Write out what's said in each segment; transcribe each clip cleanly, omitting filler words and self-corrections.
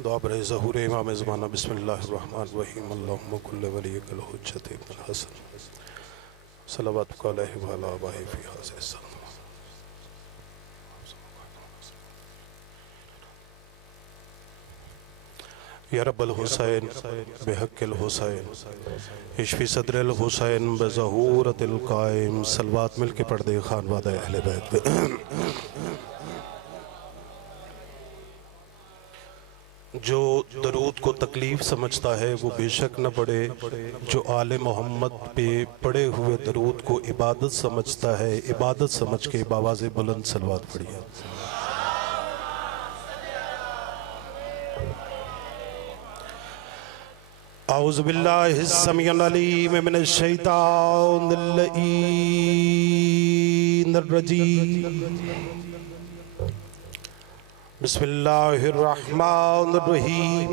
दुआ बर ज़हूर इमाम ज़माना बिस्मिल्लाहिर्रहमानिर्रहीम अल्लाहुम्मा कुल्लि वलिय्यिकल हुज्जत इब्नुल हसन सल्लल्लाहु अलैहि व अला आलिहि फी हाज़िहि सल्लम। या रब्बल हुसैन बिहक़्क़िल हुसैन इश्फ़ी सदरिल हुसैन बज़हूरतिल क़ाइम। सलवात मिल के पढ़ दे खानवादा अहले बैत पे। जो दरूद को तकलीफ़ समझता है वो बेशक न पढ़े, जो आले मोहम्मद पे पढ़े हुए दरूद को इबादत समझता है, इबादत समझ के बावाज़े बुलंद सलवात पढ़िए। औज़ु बिल्लाहि समीउल अलीम मिनश शैतानिर रजीम। बिस्मिल्लाहिर्रहमानिर्रहीम।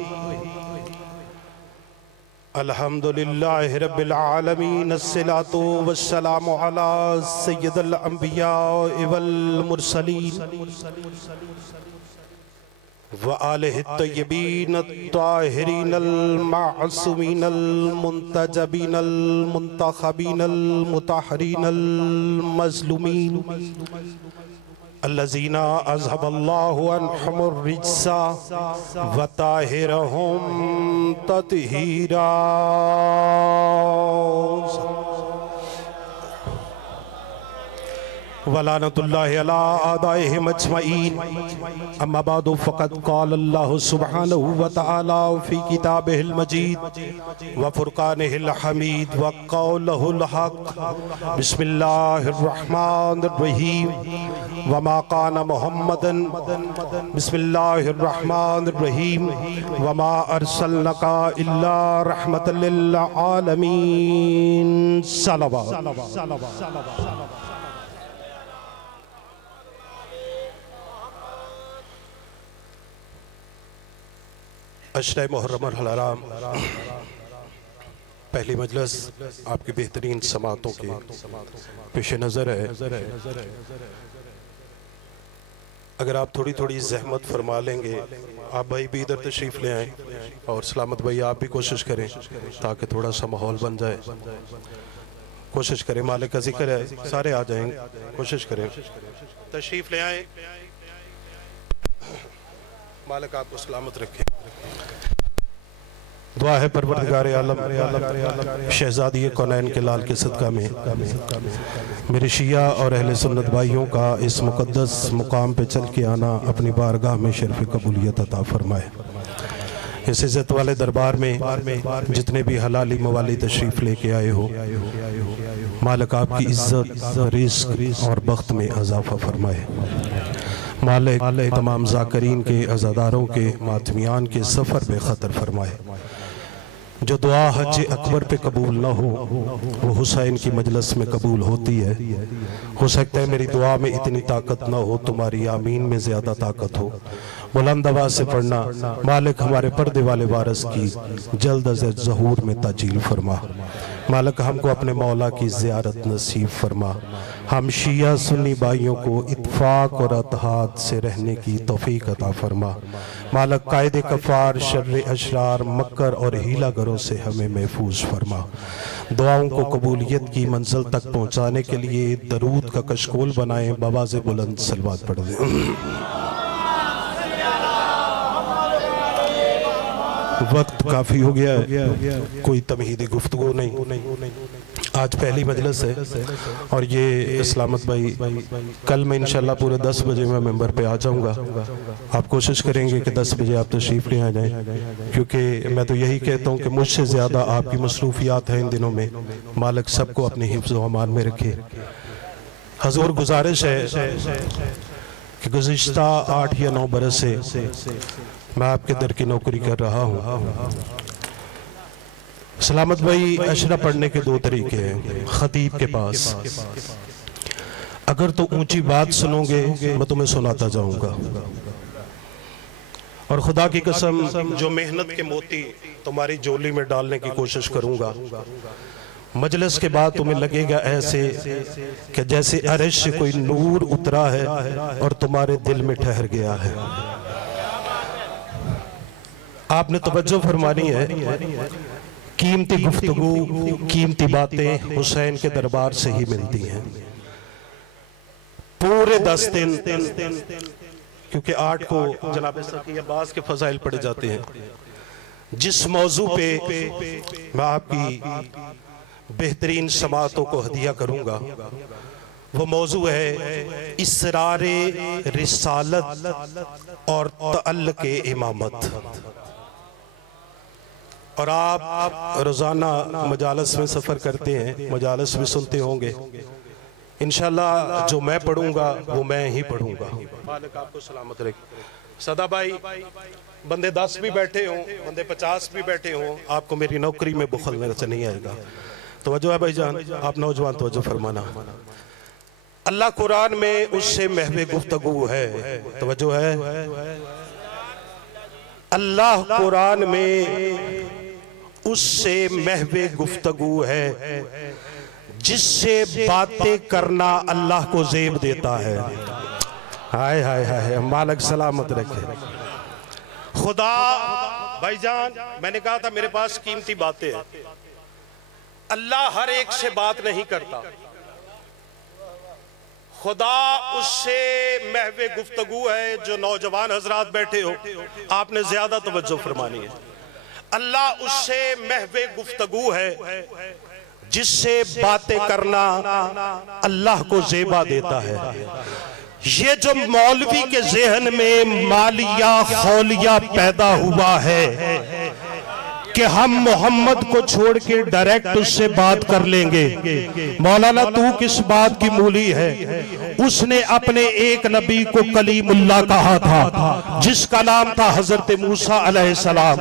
अल्हम्दुलिल्लाहि रब्बिल आलमीन। अस्सलातु वस्सलामु अला सय्यिदिल अंबिया वल मुरसलीन व आलिहि तय्यबीन ताहिरीन मासूमीन मुंतजबीन मुंतखबीन मुतहरीन मज़लूमीन अल्लज़ीना अज़हबल्लाहु अन्हुमुर रिज्सा व ताहिरहुम तत्हीरा। वलानतुल्लाहि अला आदाइहिम अजमईन। अम्मा बादु फ़क़द क़ाल अल्लाहु सुब्हानहु व तआला फ़ी किताबिहिल मजीद व फ़ुरक़ानिहिल हमीद व क़ौलिहिल हक़। बिस्मिल्लाहिर रहमानिर रहीम। व मा कान मुहम्मदन बिस्मिल्लाहिर रहमानिर रहीम व मा अरसलनाका इल्ला रहमतल लिल आलमीन। सल्लल्लाहु अशरे मुहर्रम हराम। पहली मजलिस आपकी बेहतरीन समातों के पेश नज़र है। अगर आप थोड़ी थोड़ी जहमत फरमा लेंगे, आप भाई भी इधर तशरीफ़ ले आएँ और सलामत भाई आप भी कोशिश करें ताकि थोड़ा सा माहौल बन जाए। कोशिश करें, मालिक का जिक्र है, सारे आ जाएंगे, कोशिश करें तशरीफ़ ले आएँ। मालिक आपको सलामत रखे। दुआ है परवरदिगार आलम शहजादी कौनैन के लाल के सदका में मेरे शिया और अहले सुन्नत भाइयों का इस मुक़द्दस मुकाम पे चल के आना अपनी बारगाह में शर्फ़ कबूलियत अता फरमाए। इस इज़्ज़त वाले दरबार में जितने भी हलाली मवाली तशरीफ़ लेके आए हो, मालिक आपकी इज़्ज़त रिज़्क़ और बख्त में इज़ाफ़ा फरमाए। मालिक तमाम ज़ाकरीन के अज़ादारों के मातमियान के सफ़र बेख़तर फरमाए। जो दुआ हज अकबर पे कबूल न हो वो हुसैन की मजलिस में कबूल होती है। हो सकता है मेरी दुआ में इतनी ताकत न हो, तुम्हारी आमीन में ज़्यादा ताकत हो। बुलंद आवाज़ से पढ़ना। मालिक हमारे पर्दे वाले वारिस की जल्द अज़ ज़हूर में ताजील फरमा। मालिक हमको अपने मौला की ज़ियारत नसीब फरमा। हम शिया सुन्नी भाइयों को इत्फाक और इत्तेहाद से रहने की तौफीक अता फरमा। मालिक कायदे कफ़ार शर्र अशरार मक्कर और हीलागरों से हमें महफूज फरमा। दुआओं को कबूलियत की मंजिल तक पहुँचाने के लिए दरूद का कशकोल बनाएं। बवाज़े बुलंद सलवात पढ़ दें। वक्त काफ़ी हो गया है, कोई तमहीदी गुफ्तगू नहीं। आज पहली मजलिस है और ये सलामत भाई कल मैं इंशाल्लाह पूरे 10 बजे मैं मेंबर पे आ जाऊंगा। आप कोशिश करेंगे कि 10 बजे आप तशरीफ़ ले आ जाएं, क्योंकि मैं तो यही कहता हूँ कि मुझसे ज़्यादा आपकी मसरूफियात हैं इन दिनों में। मालिक सबको अपने हिफ्ज़ व अमान में रखे। हजूर गुजारिश है कि गुज़िश्ता 8 या 9 बरस से मैं आपके दर की नौकरी कर रहा हूँ। सलामत भाई अशरा पढ़ने के 2 तरीके हैं खतीब के पास। अगर तो ऊंची बात सुनोगे मैं तुम्हें सुनाता जाऊंगा, और खुदा की कसम जो मेहनत के मोती तुम्हारी झोली में डालने की कोशिश करूंगा, मजलिस के बाद तुम्हें लगेगा ऐसे कि जैसे अर्श से कोई नूर उतरा है और तुम्हारे दिल में ठहर गया है। आपने तवज्जो फरमानी है, कीमती गुफ्तगू, कीमती बातें हुसैन के दरबार से ही मिलती हैं। पूरे 10 दिन, क्योंकि 8 को जनाब सखी अब्बास के फजाइल पढ़े जाते हैं। जिस मौजू पे मैं आपकी बेहतरीन समातों को हदिया करूंगा वो मौजू है इसरारे रिसालत और तअल्लुक़े इमामत। और आप रोज़ाना मजालस में सफ़र करते हैं, मजालस में सुनते होंगे। इंशाल्लाह जो मैं पढ़ूंगा वो मैं ही पढ़ूंगा। मालिक आपको सलामत रखे। सदा भाई, बंदे 10 भी बैठे हों, बंदे 50 भी बैठे हों, आपको मेरी नौकरी में बुखल नजर नहीं आएगा। तवज्जो है भाईजान, आप नौजवान तवज्जो फरमाना। अल्लाह कुरान में उससे महवे गुफ्तगू है, तवज्जो है। अल्लाह कुरान में उससे महवे गुफ्तगू है जिससे बातें करना अल्लाह को ज़ेब देता है। हाय हाय हाय, मालिक सलामत रखे। खुदा भाईजान, मैंने कहा था मेरे पास कीमती बातें हैं। अल्लाह हर एक से बात नहीं करता, खुदा उससे महवे गुफ्तगू है। जो नौजवान हजरात बैठे हो, आपने ज्यादा तवज्जो फरमानी है। अल्लाह उससे महवे गुफ्तगू है जिससे बातें करना अल्लाह को ज़ेबा देता है। ये जो मौलवी के ज़हन में मालिया खौलिया पैदा हुआ है कि हम मोहम्मद को छोड़ के डायरेक्ट उससे बात कर लेंगे, मौलाना तू किस बात की मूली है? उसने अपने एक नबी को कलीमुल्लाह कहा था जिसका नाम था हजरत मूसा अलैहिस्सलाम।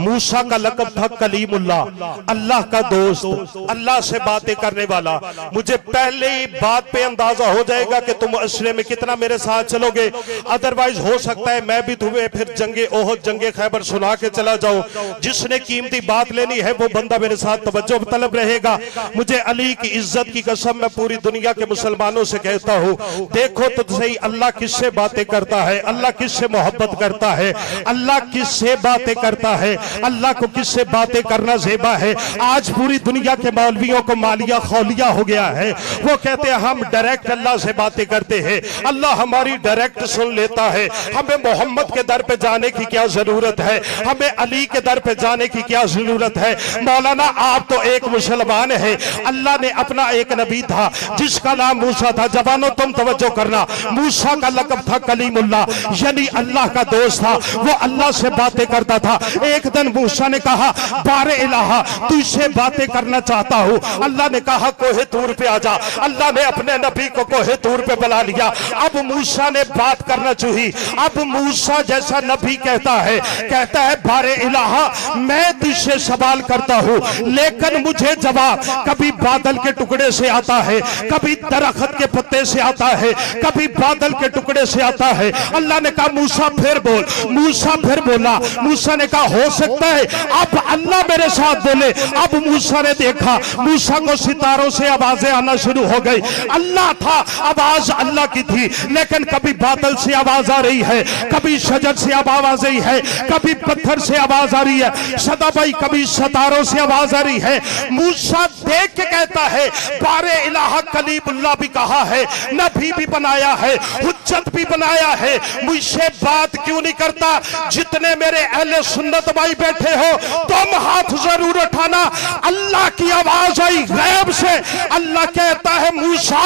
मूसा का लक़ब था कलीमुल्लाह, अल्लाह का दोस्त, अल्लाह से बातें करने वाला। मुझे पहले ही बात पे अंदाजा हो जाएगा कि तुम असले में कितना मेरे साथ चलोगे, अदरवाइज हो सकता है मैं भी तुम्हें फिर जंगे ओहद, जंगे खैबर सुना के चला जाऊं। जिसने कीमती बात लेनी है वो बंदा मेरे साथ तवज्जो तलब रहेगा। मुझे अली की इज्जत की कसम मैं पूरी दुनिया के मुसलमानों से कहता हूँ, देखो तो सही अल्लाह किससे बातें करता है, अल्लाह किससे मोहब्बत करता है, अल्लाह किससे बातें करता है, अल्लाह को किससे बातें करना ज़ेबा है। आज पूरी दुनिया के मौलवियों को मालिया खौलिया हो गया है। वो कहते हैं हम डायरेक्ट अल्लाह से बातें करते हैं, अल्लाह हमारी डायरेक्ट सुन लेता है। हमें मोहम्मद के दर पे जाने की क्या जरूरत है, हमें अली के दर पे जाने की क्या जरूरत है? मौलाना आप तो एक मुसलमान है, अल्लाह ने अपना एक नबी था जिसका नाम मूसा था। जवानों तुम तवज्जो करना, मूसा का लक़ब था कलीमुल्लाह, यानी अल्लाह का दोस्त था। वो अल्लाह से बातें करता था। एक दिन मूसा ने कहा बारे इलाहा तुझसे बातें करना चाहता हूँ। अल्लाह ने कहा कोहे तूर पे आ जा। अल्लाह ने अपने नबी को कोहे तूर पे बुला लिया। अब मूसा ने बात करना चाहिए। अब मूसा जैसा नबी कहता है बारे इलाहा मैं तुझसे सवाल करता हूँ, लेकिन मुझे जवाब कभी बादल के टुकड़े से आता है, कभी दरख्त के पत्ते से आता है, कभी बादल के टुकड़े से आता है। अल्लाह ने कहा मूसा फिर बोल। मूसा फिर बोला। मूसा ने कहा हो सकता है अब अल्लाह मेरे साथ बोले। अब मूसा ने देखा, मूसा को सितारों से आवाजें आना शुरू हो गई। अल्लाह था, आवाज अल्लाह की थी, लेकिन कभी बादल से आवाज आ रही है, कभी शजर से आवाज आ रही है, कभी पत्थर से आवाज आ रही है, सदा भाई कभी सितारों से आवाज आ रही है। मूसा देख के कहता है बारे इलाहा कलीमुल्लाह भी कहा है, नबी भी बनाया है, हुज्जत भी बनाया है, मुझसे बात क्यों नहीं करता? जितने मेरे अहले सुन्नत भाई बैठे हो तुम हाथ जरूर उठाना। अल्लाह की आवाज आई गैब से। अल्लाह कहता है मूसा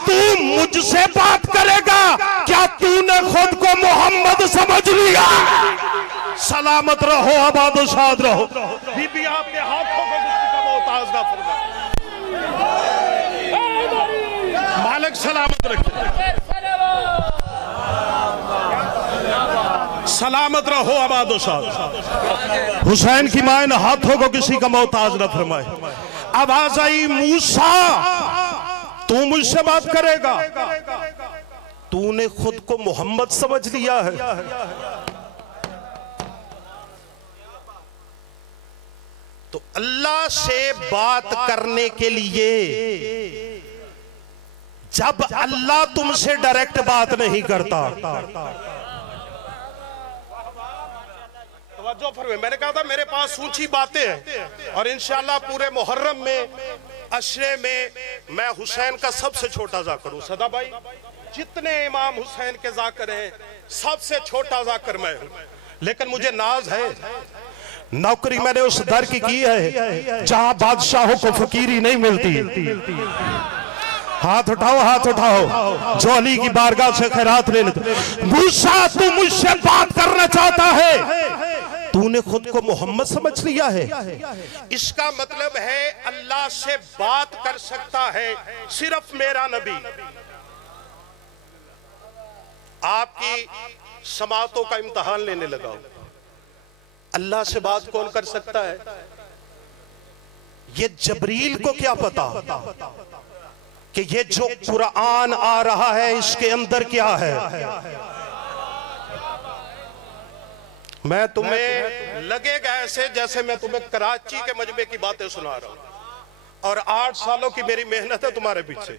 तू मुझसे बात करेगा? क्या तूने खुद को मोहम्मद समझ लिया? सलामत रहो, आबाद शाद रहो। बीबी आपके हाथों को किसी का मोहताज ना फरमा। मालिक सलामत रखे। सलामत रहो, आबाद शाद। हुसैन की मां ने हाथों को किसी का मोहताज ना फरमाए। आवाज आई मूसा तू मुझसे बात करेगा? तूने खुद को मोहम्मद समझ लिया है। तो अल्लाह से बात करने के लिए जब अल्लाह तुमसे डायरेक्ट बात नहीं करता, तवज्जो फरमाइए। मैंने कहा था मेरे पास ऊंची बातें हैं और इंशाअल्लाह पूरे मुहर्रम में अशरे में मैं हुसैन का सबसे छोटा जाकर हूँ। सदा भाई जितने इमाम हुसैन के जाकर हैं सबसे छोटा जाकर मैं हूँ, लेकिन मुझे नाज है, नौकरी मैंने उस दर की है जहां बादशाहों को फकीरी नहीं मिलती। हाथ उठाओ, हाथ उठाओ जो अली की बारगाह से खैरात ले लेते। मूसा तू मुझसे बात करना चाहता है, तूने खुद को मोहम्मद समझ लिया है। इसका मतलब है अल्लाह से बात कर सकता है सिर्फ मेरा नबी। आपकी समातों का इम्तिहान लेने लगा, अल्लाह से बात कौन कर सकता है? ये जबरील को क्या पता कि ये जो कुरान आ रहा है इसके अंदर क्या है? मैं तुम्हें लगेगा ऐसे जैसे मैं तुम्हें कराची के मजमे की बातें सुना रहा हूं और 8 सालों की मेरी मेहनत है तुम्हारे पीछे।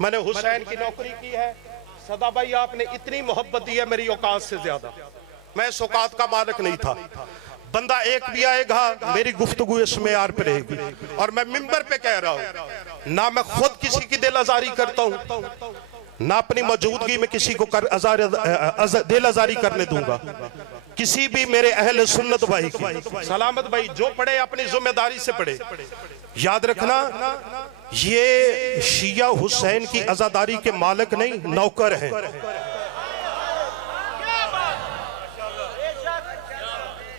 मैंने हुसैन की नौकरी की है। सदा भाई आपने इतनी मोहब्बत दी है मेरी औकात से ज्यादा। मैं इस औकात का मालिक नहीं था। बंदा एक भी आएगा मेरी गुफ्तगू इस मेयार पे रहेगी और मैं मिंबर पे कह रहा हूं ना मैं खुद किसी की दिल आजारी करता हूं ना अपनी मौजूदगी में किसी को दिल आजारी करने दूंगा, किसी भी मेरे अहले सुन्नत भाई की। सलामत भाई जो पढ़े अपनी जिम्मेदारी से पढ़े। याद रखना ये शिया हुसैन की आजादारी के मालिक नहीं नौकर हैं।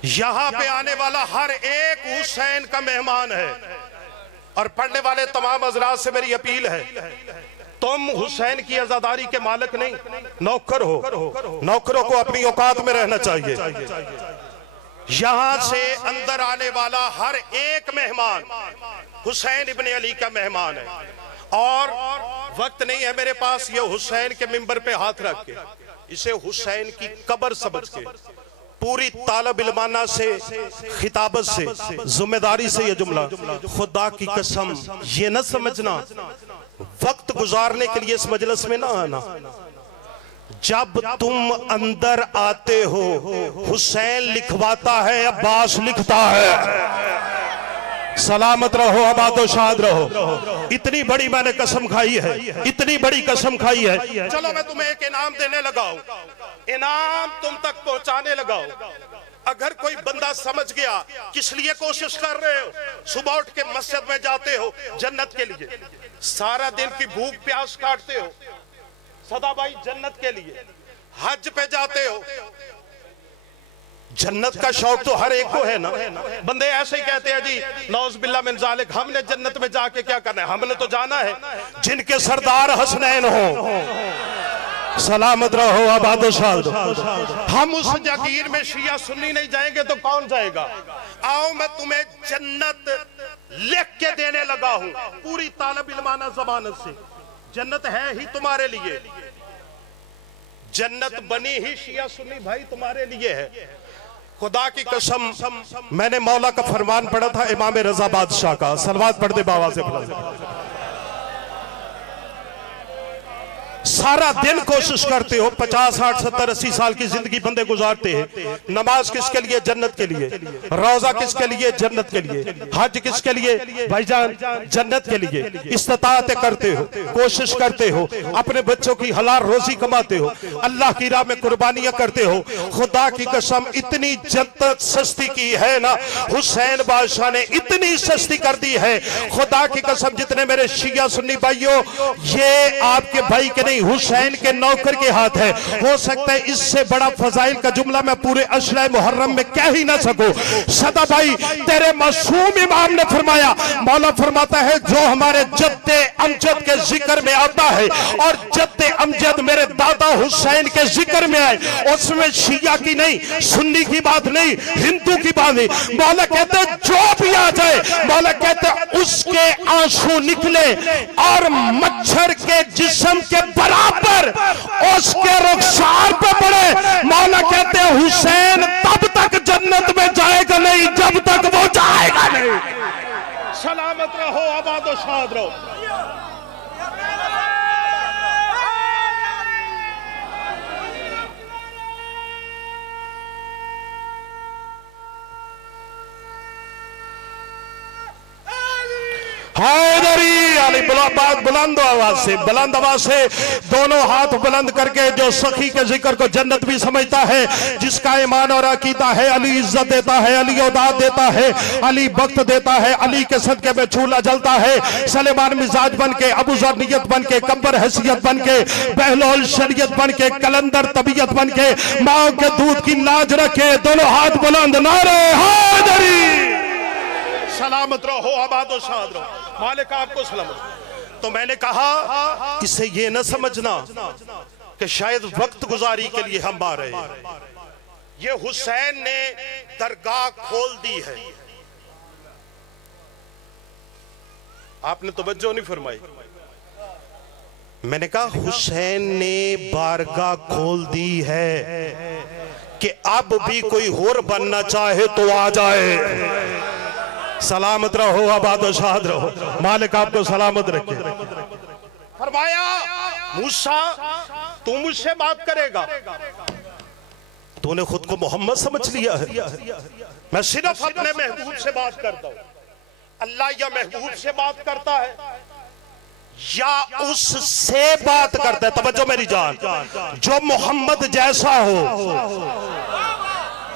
यहां पे आने वाला हर एक हुसैन का मेहमान है और पढ़ने वाले तमाम हजरात से मेरी अपील है, तुम हुसैन की आजादारी के मालिक नहीं नौकर हो। नौकरों को अपनी औकात में रहना चाहिए। यहां से अंदर आने वाला हर एक मेहमान हुसैन इब्ने अली का मेहमान है और वक्त नहीं है मेरे पास ये हुसैन के मिंबर पे हाथ रख के इसे हुसैन की कब्र समझ के पूरी तालब इल्माना से खिताबत से जिम्मेदारी से ये जुमला, खुदा की कसम ये न समझना वक्त गुजारने के लिए इस मजलिस में ना आना। जब तुम अंदर आते हो हुसैन लिखवाता है, अब्बास लिखता है। सलामत रहो, आबाद और शाद रहो। इतनी बड़ी मैंने कसम खाई है, इतनी बड़ी कसम खाई है। चलो मैं तुम्हें एक इनाम देने लगा हूं, इनाम तुम तक पहुंचाने लगा हूं। अगर कोई बंदा समझ गया किस लिए कोशिश कर रहे हो, सुबह उठ के मस्जिद में जाते हो जन्नत के लिए, सारा दिन की भूख प्यास काटते हो सदा भाई जन्नत के लिए, हज पे जाते हो, जन्नत का शौक तो हर एक को है ना। बंदे ऐसे ही कहते हैं जी नौज बिल्ला मिन जालिक, हमने जन्नत में जाके क्या करना है, हमने तो जाना है जिनके सरदार हसनैन हो। सलामत रहो, आबाद और शाद। हम उस जागीर में शिया सुन्नी नहीं जाएंगे तो कौन जाएगा? आओ मैं तुम्हें जन्नत लिख के देने लगा हूं पूरी तालब इल्माना जमानत से। जन्नत है ही तुम्हारे लिए, जन्नत बनी ही शिया सुन्नी भाई तुम्हारे लिए है। खुदा की कसम मैंने मौला का फरमान पढ़ा था इमाम रजा बादशाह का, सलवात पढ़ दे बाबा से। सारा दिन कोशिश करते हो, 50, 60, 70, 80 साल की जिंदगी बंदे गुजारते हैं। नमाज किसके लिए? जन्नत के लिए। रोजा किसके लिए? जन्नत के लिए। हज किसके लिए? भाईजान जन्नत के लिए। इस्तिताअत करते हो, कोशिश करते हो, अपने बच्चों की हलाल रोजी कमाते हो, अल्लाह की राह में कुर्बानियां करते हो। खुदा की कसम इतनी जन्नत सस्ती की है ना हुसैन बादशाह ने, इतनी सस्ती कर दी है। खुदा की कसम जितने मेरे शिया सुन्नी भाइयों, ये आपके भाई के नहीं हुसैन के नौकर के हाथ है। हो सकता है इससे बड़ा फजाइल का जुमला मैं पूरे अशरा मुहर्रम में कह ही ना सकूं। सदा भाई तेरे मासूम इमाम ने फरमाया, मौला फरमाता है जो हमारे जद्दे अमजद के जिक्र में आता है और जद्दे अमजद मेरे दादा हुसैन के जिक्र में आए, उसमें शिया की नहीं, सुन्नी की बात नहीं, हिंदू की बात नहीं। मौला कहते जो भी आ जाए, मौला कहते उसके आंसू निकले और मच्छर के जिस्म के बराबर उसके रुखसार पे पड़े। मौला कहते हैं हुसैन तब तक जन्नत में जाएगा नहीं जब तक वो जाएगा नहीं। सलामत रहो, आबाद और शाद रहो। हैदरी अली। बुलंद आवाज से दोनों हाथ बुलंद करके जो सखी के जिक्र को जन्नत भी समझता है, जिसका ईमान और अकीदा है, अली इज्जत देता है, अली औदाद देता है, अली वक्त देता है, अली के सदके में चूल्हा जलता है, सलेमान मिजाज बन के, अबू जर नियत बन के, कब्बर हैसियत बन के, बहलोल शरीयत बन के, कलंदर तबीयत बन के, माँ के दूध की लाज रखे, दोनों हाथ बुलंद, नारे हैदरी। सलामत रहो, आबाद और शाद रहो, मालिक आपको सलामत। तो मैंने कहा इससे ये न समझना कि शायद वक्त गुजारी के लिए हम आ रहे हैं। ये हुसैन ने दरगाह खोल दी है। आपने तवज्जो नहीं फरमाई। मैंने कहा हुसैन ने बारगाह खोल दी है कि अब भी कोई होर बनना चाहे तो आ जाए। सलामत रहो, आबाद और शाद रहो, मालिक आपको सलामत रखे। फरमाया मूसा तू मुझसे बात करेगा, तूने खुद को मोहम्मद समझ लिया है। मैं सिर्फ अपने महबूब से बात करता हूं। अल्लाह या महबूब से बात करता है या उससे बात करता है, तवज्जो मेरी जान, जो मोहम्मद जैसा हो।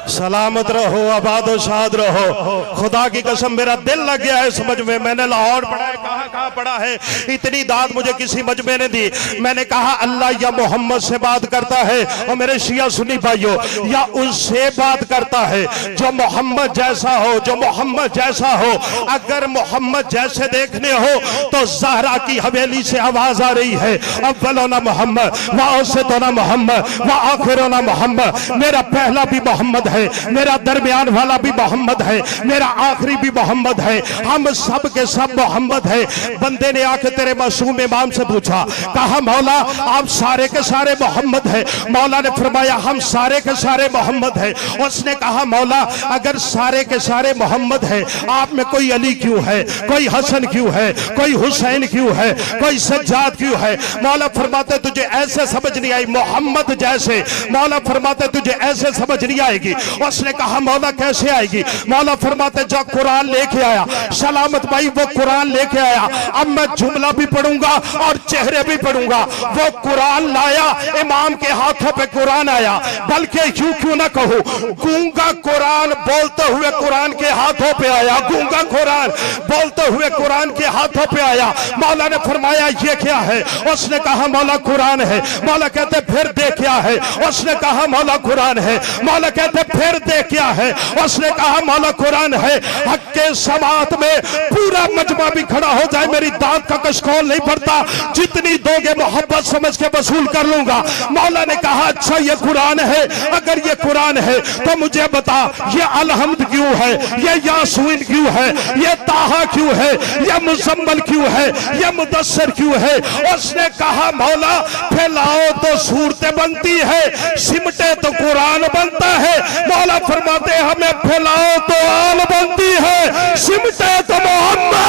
सलामत रहो, आबाद और शाद रहो। खुदा की कसम मेरा दिल लग गया है समझ में। मैंने लाहौर पढ़ा है, कहाँ पढ़ा है, इतनी दाद मुझे किसी मजमे ने दी। मैंने कहा अल्लाह या मोहम्मद से बात करता है, और मेरे शिया सुन्नी भाइयों, या उससे बात करता है जो मोहम्मद जैसा हो, जो मोहम्मद जैसा हो। अगर मोहम्मद जैसे देखने हो तो ज़हरा की हवेली से आवाज आ रही है, अव्वलोना मोहम्मद व औसतोना मोहम्मद व आखिरोना मोहम्मद। मेरा पहला भी मोहम्मद है, मेरा दरमियान वाला भी मोहम्मद है, मेरा आखिरी भी मोहम्मद है, हम सब के सब मोहम्मद है। बंदे ने आके तेरे मासूम इमाम से पूछा, कहा मौला आप सारे के सारे मोहम्मद है? मौला ने फरमाया हम सारे के सारे मोहम्मद है। उसने कहा मौला अगर सारे के सारे मोहम्मद है, आप में कोई अली क्यों है, कोई हसन क्यों है, कोई हुसैन क्यों है, कोई सज्जाद क्यों है? मौला फरमाते तुझे ऐसे समझ नहीं आई मोहम्मद जैसे। मौला फरमाते तुझे ऐसे समझ नहीं आएगी। उसने कहा मौला कैसे आएगी? मौला फरमाते जो कुरान लेके आया, सलामत भाई वो कुरान लेके आया। अब मैं जुमला भी पढ़ूंगा और चेहरे भी पढ़ूंगा। वो कुरान लाया, इमाम के हाथों पे कुरान आया, बल्कि यूं क्यों ना कहूं गूंगा कुरान बोलते हुए कुरान के हाथों पे आया, गूंगा कुरान बोलते हुए कुरान के हाथों पे आया। मौला ने फरमाया ये क्या है? उसने कहा मौला कुरान है। मौला कहते फिर दे क्या है? उसने कहा मौला कुरान है। मौला कहते फिर दे क्या है? उसने कहा मौला कुरान है। हक के समात में पूरा मजमा भी खड़ा हो जाए, मेरी दांत का कशकौल नहीं पड़ता, जितनी दोगे मोहब्बत समझ के वसूल कर लूंगा। मौला ने कहा अच्छा ये कुरान है, अगर ये कुरान है तो मुझे बता ये अलहम्द क्यों है, ये यासीन क्यों है, ये ताहा क्यों है, ये मुजम्मल क्यों है, ये मुदस्सिर क्यों है? उसने कहा मौला फैलाओ तो सूरतें बनती है, सिमटे तो कुरान बनता है। मौला फरमाते हमें फैलाओ तो आल बनती है, सिमटे तो मोहम्मद।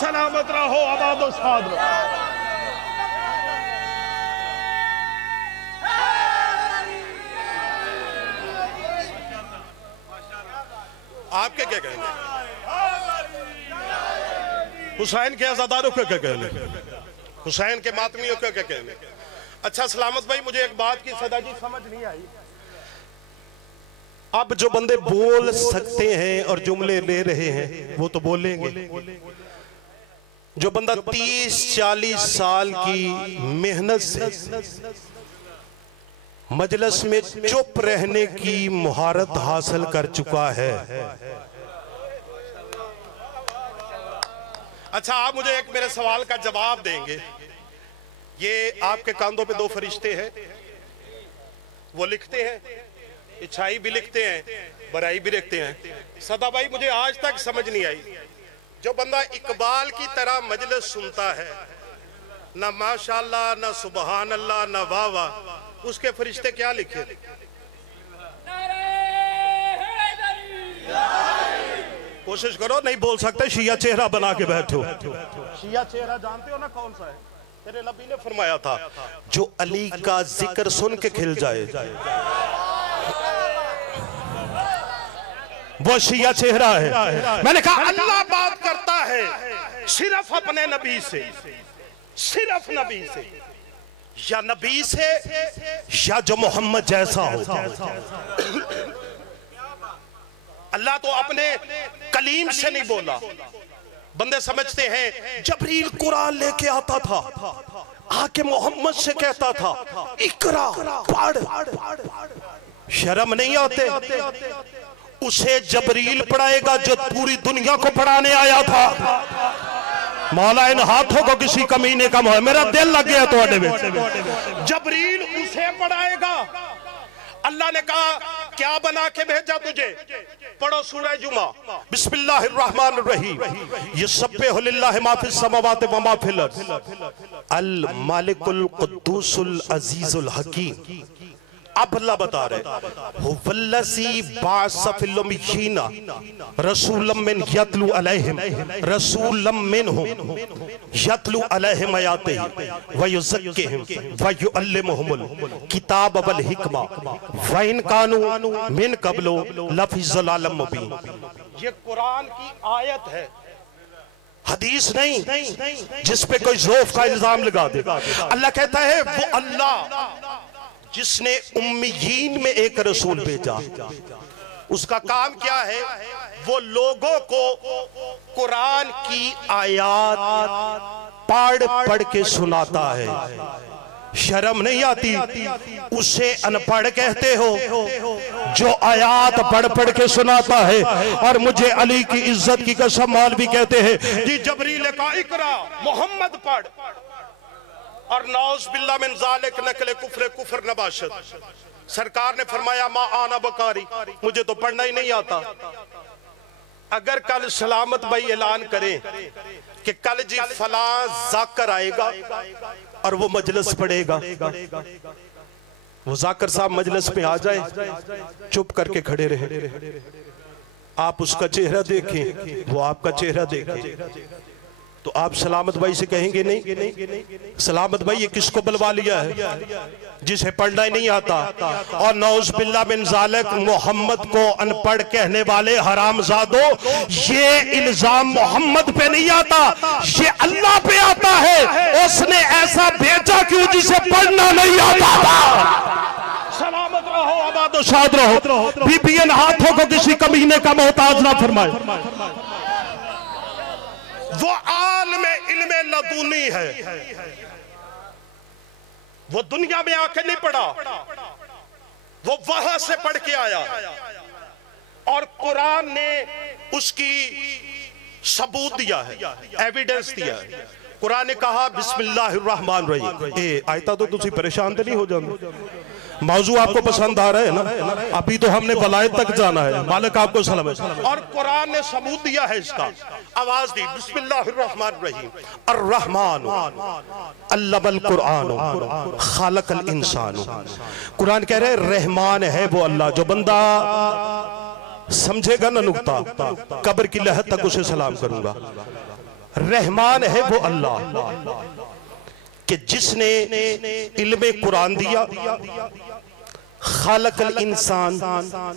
सलामत रहो, आबाद और शाद रहो। आपके क्या कहने? हुसैन के आजादारों का क्या कहने? हुसैन के मातमियों का क्या कहने? अच्छा सलामत भाई मुझे एक बात की सदा जी समझ नहीं आई। अब जो बंदे बोल सकते हैं और जुमले ले रहे हैं वो तो बोलेंगे। जो बंदा 30-40 साल की मेहनत से मजलिस में चुप रहने की मुहारत हासिल कर चुका है। अच्छा आप मुझे एक मेरे सवाल का जवाब देंगे। ये आपके कांधों पे 2 फरिश्ते हैं, वो लिखते हैं, अच्छाई भी लिखते हैं, बुराई भी लिखते हैं। सदा भाई मुझे आज तक समझ नहीं आई, जो बंदा इकबाल की तरह मजलिस सुनता है, ना माशाअल्लाह ना सुबहान अल्लाह ना वाह वाह, उसके फरिश्ते क्या लिखे? कोशिश करो, नहीं बोल सकते, शिया चेहरा बना के बैठो। शिया चेहरा जानते हो ना कौन सा है? तेरे नबी ने फरमाया था जो अली का जिक्र सुन के खिल जाए। वो शिया चेहरा है। मैंने कहा अल्लाह बात करता है सिर्फ अपने नबी से, सिर्फ नबी से, या नबी से या जो मोहम्मद जैसा हो। अल्लाह तो अपने कलीम से नहीं बोला। बंदे समझते हैं जबरील कुरान लेके आता था, आके मोहम्मद से कहता था इकरा पढ़। शर्म नहीं आते? उसे जबरील पढ़ाएगा जो पूरी दुनिया को पढ़ाने आया था। मौला इन हाथों को किसी कमीने का मोह, मेरा दिल लग गया थोड़े में। जबरील उसे पढ़ाएगा। अल्लाह ने कहा क्या बना के भेजा तुझे? पढ़ो सूरह जुमा, बिस्मिल्लाहिर्रहमानिर्रहीम, युसब्बिहु लिल्लाहि मा फिस समावाति व मा फिल अर्द, अल मालिकुल कुद्दूसुल अजीजुल हकीम। अब अल्लाह बता रहे हुवल्लज़ी बाअसा फिल उम्मिय्यीना रसूलन मिन यतलू अलैहिम रसूलन मिनहुम यतलू अलैहिम आयातिही व युज़क्किहिम व युअल्लिमुहुमुल किताब वल हिकमा व इन कानू मिन क़ब्लु लफ़ी ज़लालिम मुबीन। ये कुरान की आयत है, हदीस नहीं जिस पे कोई ज़ौफ़ का इल्जाम लगा दे। अल्लाह कहता है वो अल्लाह जिसने उम्मीयीन में एक रसूल भेजा, उसका काम क्या है? वो लोगों को कुरान की आयत पढ़ पढ़ के सुनाता है। शर्म नहीं आती? उसे अनपढ़ कहते हो जो आयत पढ़ पढ़ के सुनाता है। और मुझे अली की इज्जत की कसम मौलवी कहते हैं जी जबरील का इकरा मोहम्मद पढ़, और नौज बिल्ला मिन ज़ालिक नकले कुफ्र कुफ्र नबाशत। सरकार ने फरमाया मा आना बकारी, मुझे तो पढ़ना ही नहीं आता। अगर कल सलामत भाई ऐलान करें कि कल जी फला जाकर आएगा और वो मजलिस पढ़ेगा, वो जाकर साहब मजलिस में आ जाए, चुप करके खड़े रहे, आप उसका चेहरा देखें, वो आपका चेहरा देखें, तो आप सलामत भाई से कहेंगे नहीं सलामत भाई ये किसको बुलवा लिया है जिसे पढ़ना ही नहीं आता। और नौज बिल्ला बिन ज़ालिक मोहम्मद को अनपढ़ कहने वाले हरामजादो, ये इल्जाम मोहम्मद पे नहीं आता, ये अल्लाह पे आता है। उसने ऐसा भेजा क्यों जिसे पढ़ना नहीं आता था। सलामत रहो, आबाद और शाद रहो, बीबी इन हाथों को किसी कमीने का मोहताज ना फरमाए। वो आलम इल्म लदूनी है, वो दुनिया में आके नहीं पढ़ा, वो वहां से पढ़ के आया और कुरान ने उसकी सबूत दिया है, एविडेंस दिया है। कुरान ने कहा बिस्मिल्लाहिर्रहमानिर्रहीम। आयता तो तुसी परेशान तो नहीं हो जाते? मौजू आपको पसंद आ रहा है ना? अभी तो हमने वलायत तक जाना है। मालिक आपको सलाम है। और कुरान ने सबूत दिया है इसका, आवाज दी बिस्मिल्लाहिर्रहमानिर्रहीम अर्रहमान अल्लमल कुरान खालकल इंसान। कुरान कह रहे रहमान है वो अल्लाह, जो बंदा समझेगा ना नुक्ता, कब्र की लहद तक उसे सलाम करूंगा। रहमान है वो अल्लाह कि जिसने इल्मे कुरान दिया, खालकल इंसान,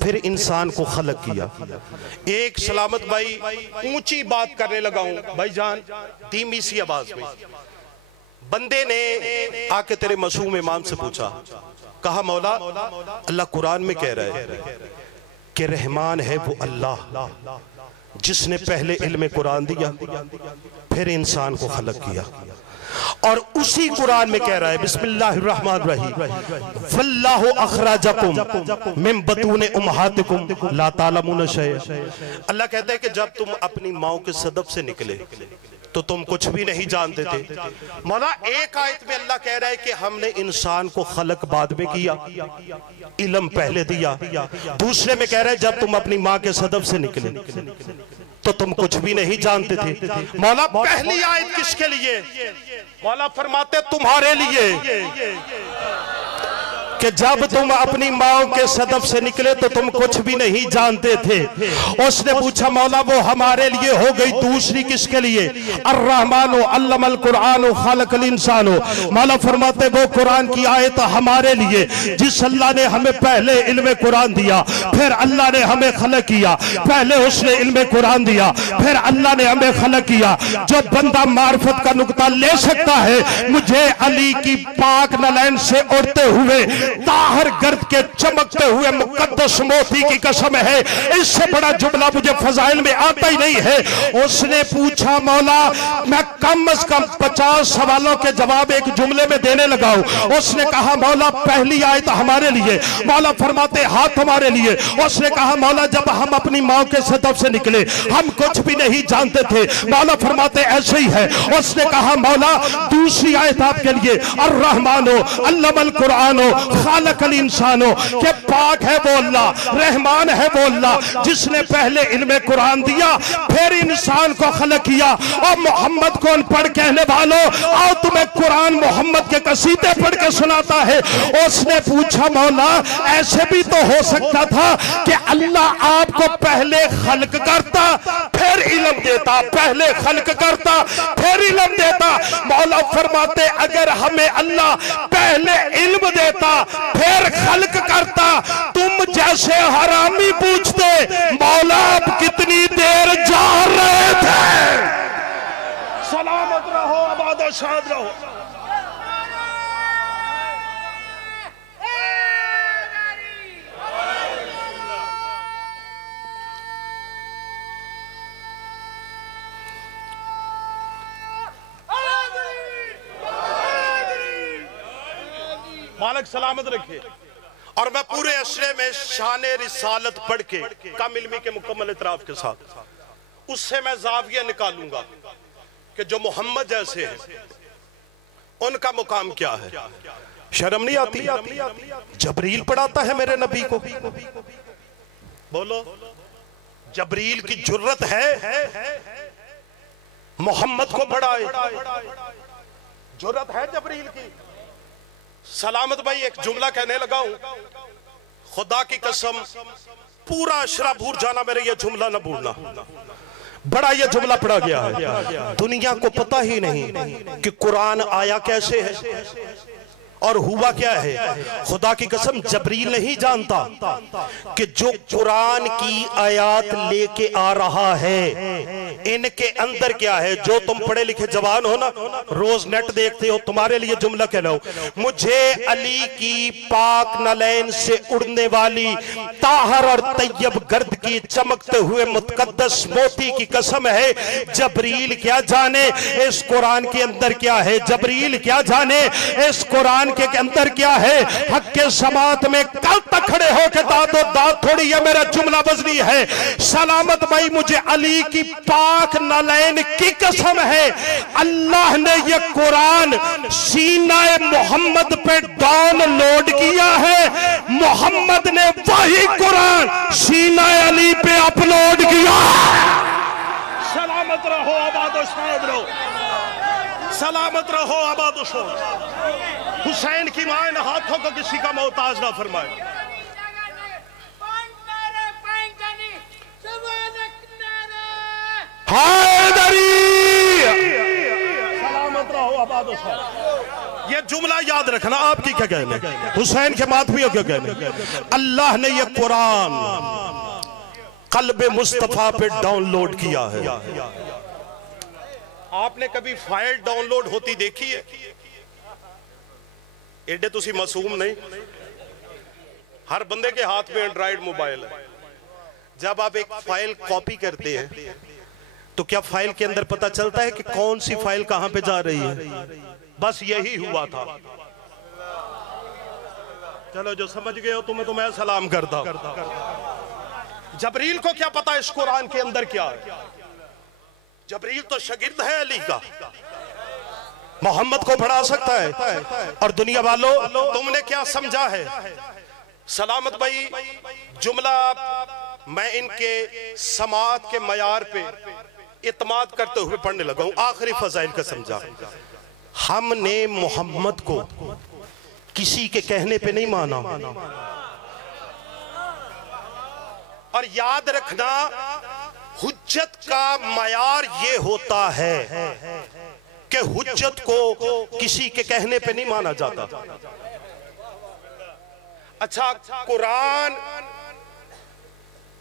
फिर इंसान को खलक किया। एक सलामत भाई ऊंची बात करने लगा हूं भाईजान, धीमी सी आवाज में। बंदे ने आके तेरे मासूम इमाम से पूछा, कहा मौला अल्लाह कुरान में कह रहा है कि रहमान है वो अल्लाह जिसने पहले इल्मे कुरान दिया, फिर इंसान को खलक किया। और उसी कुरान में कह रहा है बिस्मिल्लाहिर्रहमानिर्रहीम वल्लाहु अखरजकुम मिन बतून उम्महातिकुम ला तालमून शैअ। अल्लाह कहता है कि जब तुम अपनी माओ के सदफ से निकले तो तुम कुछ भी नहीं जानते थे। मौला एक आयत में अल्लाह कह रहा है कि हमने इंसान को खलक बाद में किया, इल्म पहले दिया। दूसरे में कह रहा है जब तुम अपनी माँ के सदफ से निकले तो तुम कुछ भी नहीं जानते थे। मौला पहली आयत किसके लिए? मौला फरमाते तुम्हारे लिए कि जब तुम अपनी माँ के सदफ से निकले तो तुम कुछ भी नहीं जानते थे। उसने पूछा मौला वो हमारे लिए हो गई, दूसरी किसके लिए? अर्रहमानो अल्लमल कुरानो खलकल इंसानो। मौला फरमाते वो कुरान की आयत हमारे लिए, जिस अल्लाह ने हमें पहले इल्म कुरान दिया, फिर अल्लाह ने हमें खलक किया। पहले उसने इल्म कुरान दिया, फिर अल्लाह ने हमें खलक किया। जो बंदा मार्फत का नुक्ता ले सकता है, मुझे अली की पाक नलैन से उड़ते हुए ताहर गर्द के चमकते हुए मुकद्दस मोती की कसम है, इससे बड़ा जुमला मुझे फजाइल में आता ही नहीं है। उसने पूछा मौला मैं कम से कम 50 सवालों के जवाब एक जुमले में देने लगा हूं। उसने कहा मौला पहली आयत हमारे लिए। मौला फरमाते हाथ हमारे लिए। उसने कहा मौला जब हम अपनी माँ के सदफ से निकले हम कुछ भी नहीं जानते थे। मौला फरमाते ऐसे ही है। उसने कहा मौला दूसरी आयत आपके लिए, अर्रहमानो अल्लमल कुरानो खालकल इंसानो, के पाक है वो अल्लाह, रहमान है वो अल्लाह जिसने पहले इल्म कुरान दिया, फिर इंसान को खलक किया। और मोहम्मद को अनपढ़ कहने वालों, आओ तुम्हें कुरान मोहम्मद के कसीदे पढ़ के सुनाता है। उसने पूछा मौला ऐसे भी तो हो सकता था कि अल्लाह आपको पहले खल्क करता फिर इल्म देता, पहले खल्क करता फिर इल्म देता। मौला फरमाते अगर हमें अल्लाह पहले इल्म देता फिर खल्क करता, तुम जैसे हरामी पूछते मौला आप कितनी देर जा रहे थे। सलामत रहो, आबाद और शाद रहो। मालिक सलामत रखे। और मैं पूरे अशरे में शान रिसालत पढ़ के कम इल्मी के मुकम्मल इतराफ के साथ उससे मैं जाविया निकालूंगा कि जो मोहम्मद जैसे हैं उनका मुकाम क्या है। शर्म नहीं आती? जबरील पढ़ाता है मेरे नबी को। बोलो जबरील की जुर्रत है मोहम्मद को पढ़ाए? जुर्रत है जबरील की? सलामत भाई एक जुमला कहने लगा हूं, खुदा की कसम पूरा अशरा भूल जाना, मेरे ये जुमला ना भूलना। बड़ा ये जुमला पढ़ा गया है, दुनिया को पता ही नहीं कि कुरान आया कैसे है और हुआ क्या है। खुदा की कसम जबरील नहीं जानता कि जो कुरान की आयत लेके आ रहा है इनके अंदर क्या है। जो तुम पढ़े लिखे जवान हो ना, रोज नेट देखते हो, तुम्हारे लिए जुमला कह रहा हूं। मुझे अली की पाक नलैन से उड़ने वाली ताहर और तैयब गर्द की चमकते हुए मुतकद्दस मोती की कसम है, जबरील क्या जाने इस कुरान के अंदर क्या है। जबरील क्या जाने इस कुरान के अंदर क्या है। हक के समात में कल तक खड़े होकर दादो दाद थोड़ी ये मेरा जुमला बजनी है। सलामत भाई मुझे अली की पाक नलैन की कसम है, अल्लाह ने ये कुरान सीनाए मोहम्मद पे डाउनलोड किया है, मोहम्मद ने वही कुरान सीनाए अली पे अपलोड किया। सलामत रहो, आबाद शाद रहो, सलामत रहो, आबाद शाद। हुसैन की मां इन हाथों को किसी का मोहताज ना फरमाए। सलामत रहो, आबाद ये जुमला याद रखना। आपकी क्या कहने, हुसैन के मातमियों क्या कहने। अल्लाह ने ये कुरान कल्बे मुस्तफा पे डाउनलोड किया है। आपने कभी फाइल डाउनलोड होती देखी है? एडे तुसी मासूम नहीं, हर बंदे के हाथ में एंड्रॉइड मोबाइल है। जब आप एक फाइल कॉपी करते हैं तो क्या फाइल के अंदर पता चलता है कि कौन सी फाइल कहां पे जा रही है? बस यही हुआ था। चलो जो समझ गए हो तुम्हें तो मैं सलाम करता हूं। जबरील को क्या पता इस कुरान के अंदर क्या है? जबरील तो शागिर्द है अली का, मोहम्मद को पढ़ा सकता है। और दुनिया वालों तुमने क्या समझा है? सलामत भाई जुमला मैं इनके समात के मयार पे इत्माद करते हुए पढ़ने लगा हूं। आखिरी फजाइल का समझा, हमने मोहम्मद को किसी के कहने पे नहीं माना। और याद रखना, हुज्जत का मयार ये होता है कि हुज्जत को किसी के कहने पे नहीं माना जाता। अच्छा,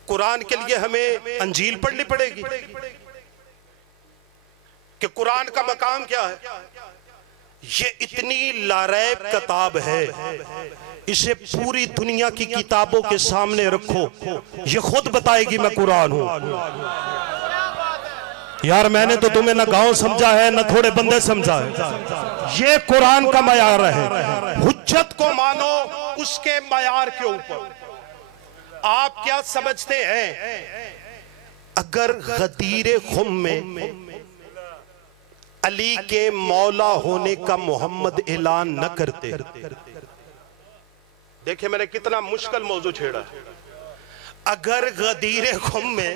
कुरान के लिए हमें अंजील पढ़नी पड़ेगी कि कुरान का मकाम क्या है? ये इतनी लारैब किताब है, इसे पूरी दुनिया की किताबों के सामने रखो, ये खुद बताएगी मैं कुरान हूं। यार मैंने तो तुम्हें ना गांव समझा है ना थोड़े बंदे समझा है। ये कुरान का मयार है। हुज्जत को मानो उसके मयार के ऊपर। आप क्या समझते हैं, अगर गदीर खुम में अली के मौला होने का मोहम्मद ऐलान न करते, देखिए मैंने कितना मुश्किल मौजू छेड़ा। अगर गदीर खुम में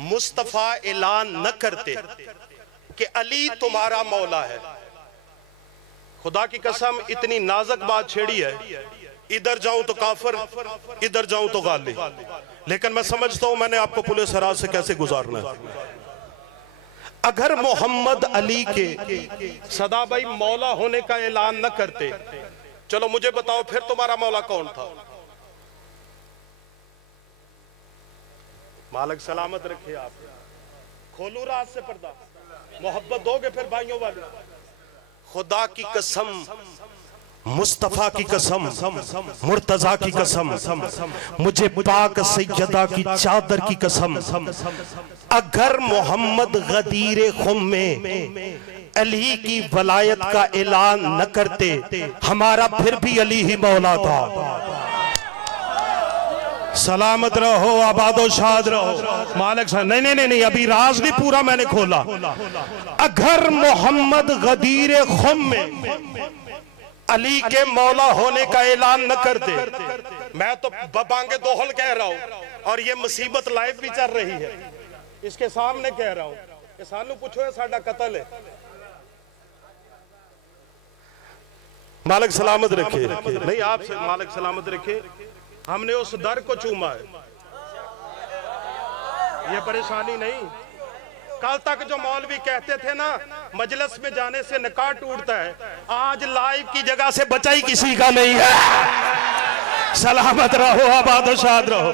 मुस्तफा ऐलान न करते कि अली तुम्हारा मौला है, खुदा की कसम इतनी नाजुक बात छेड़ी है, इधर जाऊं तो काफिर, इधर जाऊं तो गाली। लेकिन मैं समझता हूं मैंने आपको पुलिस हरास से कैसे गुजारना है। अगर मोहम्मद अली के सदा भाई मौला होने का ऐलान न करते, चलो मुझे बताओ फिर तुम्हारा मौला कौन था? मालिक सलामत रखे। आप खोलू रात से पर्दा, मोहब्बत दोगे फिर भाइयों वाले। खुदा की कसम, मुस्तफा की कसम, मुर्तजा की कसम, मुझे पाक सैयदा की चादर की कसम, अगर मोहम्मद गदीर खुम में अली की वलायत का ऐलान न करते, हमारा फिर भी अली ही मौला था। सलामत रहो, आबादो शाद रहो। मालिक साहब नहीं नहीं नहीं, अभी राज नहीं पूरा मैंने खोला। अगर मोहम्मद गदीर खुम में अली के मौला होने का ऐलान न करते, मैं तो बबांगे दोहल कह रहा हूं, और ये मुसीबत लाइव भी चल रही है, इसके सामने कह रहा हूं कि सानू पूछो है साडा कत्ल है। मालिक सलामत रखे। नहीं आपसे मालिक सलामत रखे। हमने उस दर को चूमा है, ये परेशानी नहीं। कल तक जो मौलवी कहते थे ना मजलिस में जाने से निकाह टूटता है, आज लाइव की जगह से बचा ही किसी का नहीं है। सलामत रहो, आबाद शाद रहो।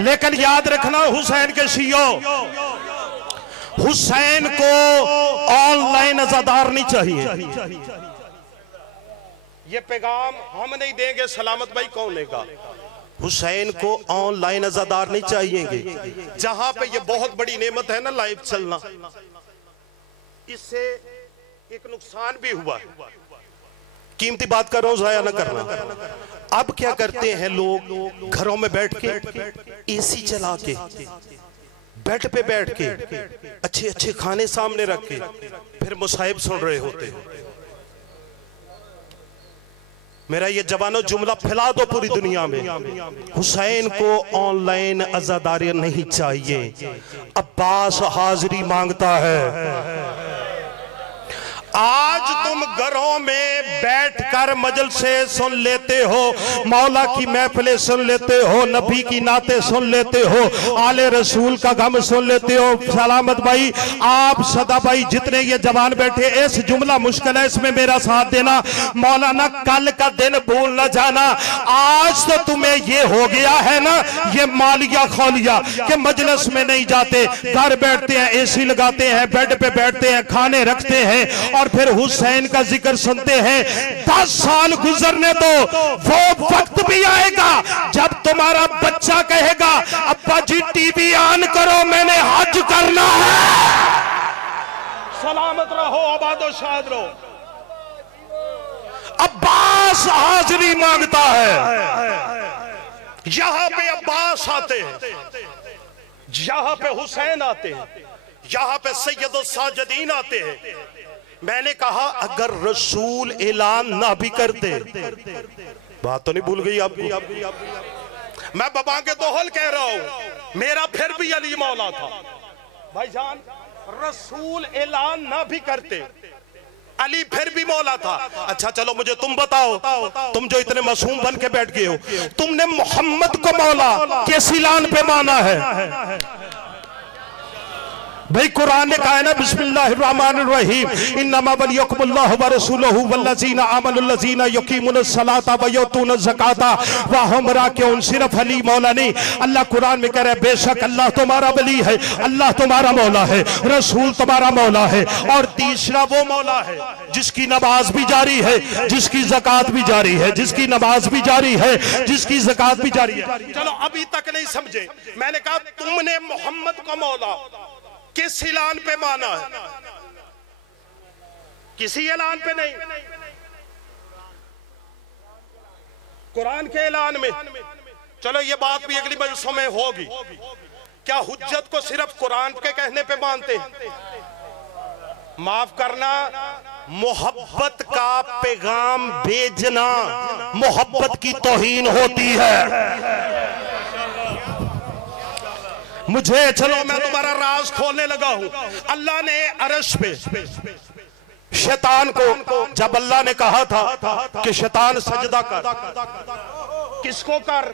लेकिन याद रखना, हुसैन के शियो, हुसैन को ऑनलाइन अज़ादार नहीं चाहिए। ये पैगाम हम नहीं देंगे, सलामत भाई कौन लेगा? हुसैन को ऑनलाइन अज़ादार नहीं चाहिएंगे। जहां पे ये बहुत बड़ी नेमत है ना लाइव चलना, इससे एक नुकसान भी हुआ है। कीमती बात कर रहा हूं, जाया ना करना। अब क्या करते हैं लोग, घरों में बैठ के एसी चला के, बेड पे बैठ के, अच्छे अच्छे खाने सामने रख के फिर मुसाहिब सुन रहे होते हैं। मेरा ये जवानों जुमला फैला दो पूरी दुनिया में, हुसैन को ऑनलाइन अज़ादारी नहीं चाहिए। अब्बास हाजिरी मांगता है। आज तुम घरों में बैठकर मजलिसे सुन लेते हो, मौला की महफिलें सुन लेते हो, नबी की नाते सुन लेते हो, आले रसूल का गम सुन लेते हो। सलामत भाई, आप सदा भाई जितने ये जवान बैठे, इस जुमला मुश्किल है, इसमें मेरा साथ देना। मौलाना कल का दिन भूल न जाना। आज तो तुम्हें ये हो गया है ना, ये मालिया खौलिया के मजलिस में नहीं जाते, घर बैठते हैं, एसी लगाते हैं, बेड पे बैठते हैं, खाने रखते हैं और फिर हुसैन का जिक्र सुनते हैं। 10 साल गुजरने दो, वो वक्त भी आएगा जब तुम्हारा बच्चा कहेगा अब्बा जी टीवी ऑन करो, मैंने हज करना है। सलामत रहो, आबादो शाद रहो। अब्बास हाजिरी मांगता है। यहां पे अब्बास आते हैं, यहां पे हुसैन आते हैं, यहां पे सैयद साजिदीन आते हैं। मैंने कहा अगर रसूल ऐलान ना भी करते, बात तो नहीं भूल गई आपकी? मैं बाबा के दोहल कह रहा हूं, मेरा फिर भी अली मौला था। भाईजान, रसूल ऐलान ना भी करते, अली फिर भी मौला था। अच्छा चलो मुझे तुम बताओ, तुम जो इतने मासूम बन के बैठ गए हो, तुमने मोहम्मद को मौला किस ऐलान पे माना है? भाई कुरान ने कहा है ना, बिस्मिल्लाहिर्रहमानिर्रहीम, इन्नमा वलियकुमुल्लाहु व रसूलुहु वल्लज़ीना आमनुल्लज़ीना युकीमुनस्सलाता व युतूनज़ ज़काता व हुम राकिऊन। सिर्फ अली मौला नहीं, अल्लाह कुरान में कह रहा है बेशक अल्लाह तुम्हारा वली है, अल्लाह तुम्हारा मौला है, रसूल तुम्हारा मौला है। और तीसरा वो मौला है जिसकी नमाज भी जारी है, जिसकी ज़कात भी जारी है, जिसकी नमाज भी जारी है, जिसकी ज़कात भी जारी है। चलो अभी तक नहीं समझे, मैंने कहा तुमने मोहम्मद को मौला किस ऐलान पे माना है? किसी ऐलान पे नहीं, कुरान के ऐलान में। चलो ये बात भी अगली मजलिसों में होगी। क्या हुज्जत को सिर्फ कुरान के कहने पे मानते हैं? माफ करना, मोहब्बत का पैगाम भेजना मोहब्बत की तौहीन होती है। मुझे चलो मैं तुम्हारा राज खोलने लगा हूं। अल्लाह ने अर्श पे शैतान को, जब अल्लाह ने कहा था कि शैतान सजदा कर, किसको कर?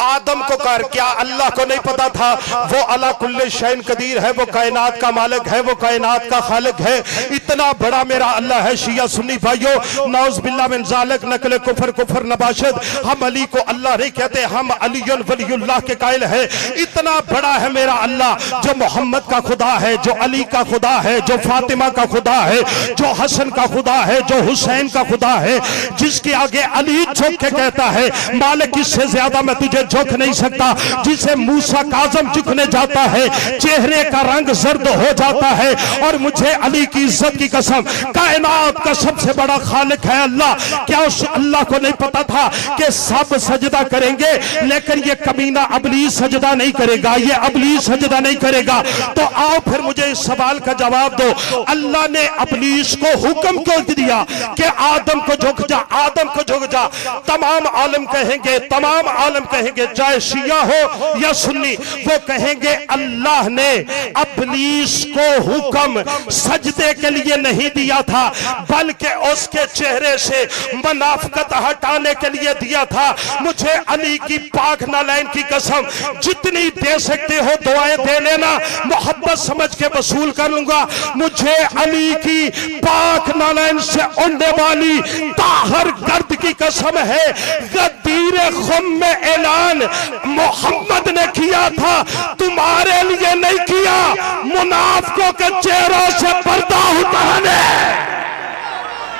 आदम को कर। क्या अल्लाह को नहीं पता था वो अला कुल्ले शैइन कदीर है, वो कायनात का मालिक है, वो कायनात का खालिक है? इतना बड़ा मेरा अल्लाह है। शिया सुन्नी भाइयों, नौज़ बिल्लाह मिन ज़ालिक, नकल कुफर कुफर नबाशद। हम अली को अल्लाह नहीं कहते, हम अलीयुन वलीयुल्लाह के कायल है। इतना बड़ा है मेरा अल्लाह जो मोहम्मद का खुदा है, जो अली का खुदा है, जो फातिमा का खुदा है, जो हसन का खुदा है, जो हुसैन का खुदा है, जिसके आगे अली झुक के कहता है मालिक इससे ज्यादा मैं तुझे झुक नहीं सकता। जिसे मूसा काज़म झुकने जाता है चेहरे का रंग जर्द हो जाता है। और मुझे अली की इज्जत की कसम, कायनात का सबसे बड़ा खालिक है अल्लाह। क्या उस अल्लाह को नहीं पता था कि सब सजदा करेंगे, लेकिन ये कमीना अबलीस सजदा नहीं करेगा, ये अबलीस सजदा नहीं करेगा? तो आओ फिर मुझे इस सवाल का जवाब दो, अल्लाह ने अबलीस को हुक्म क्यों दिया कि आदम को झुक जा, आदम को झुक जा? तमाम आलम कहेंगे, तमाम आलम कहेंगे, चाहे शिया हो या सुन्नी, वो कहेंगे अल्लाह ने अबलीस को हुक्म सजदे के लिए नहीं दिया था, बल्कि उसके चेहरे से मुनाफिकत हटाने के लिए दिया था। मुझे अली की पाक नालैन की कसम, जितनी दे सकते हो दुआएं दे लेना, मोहब्बत समझ के वसूल कर लूंगा। मुझे अली की पाक नालैन से उड़ने वाली ताहर गर्द की कसम है, गदीर खुम में ऐलान मोहम्मद ने किया था, तुम्हारे लिए नहीं किया। मुनाफिकों के चेहरों से पर्दा उतारने।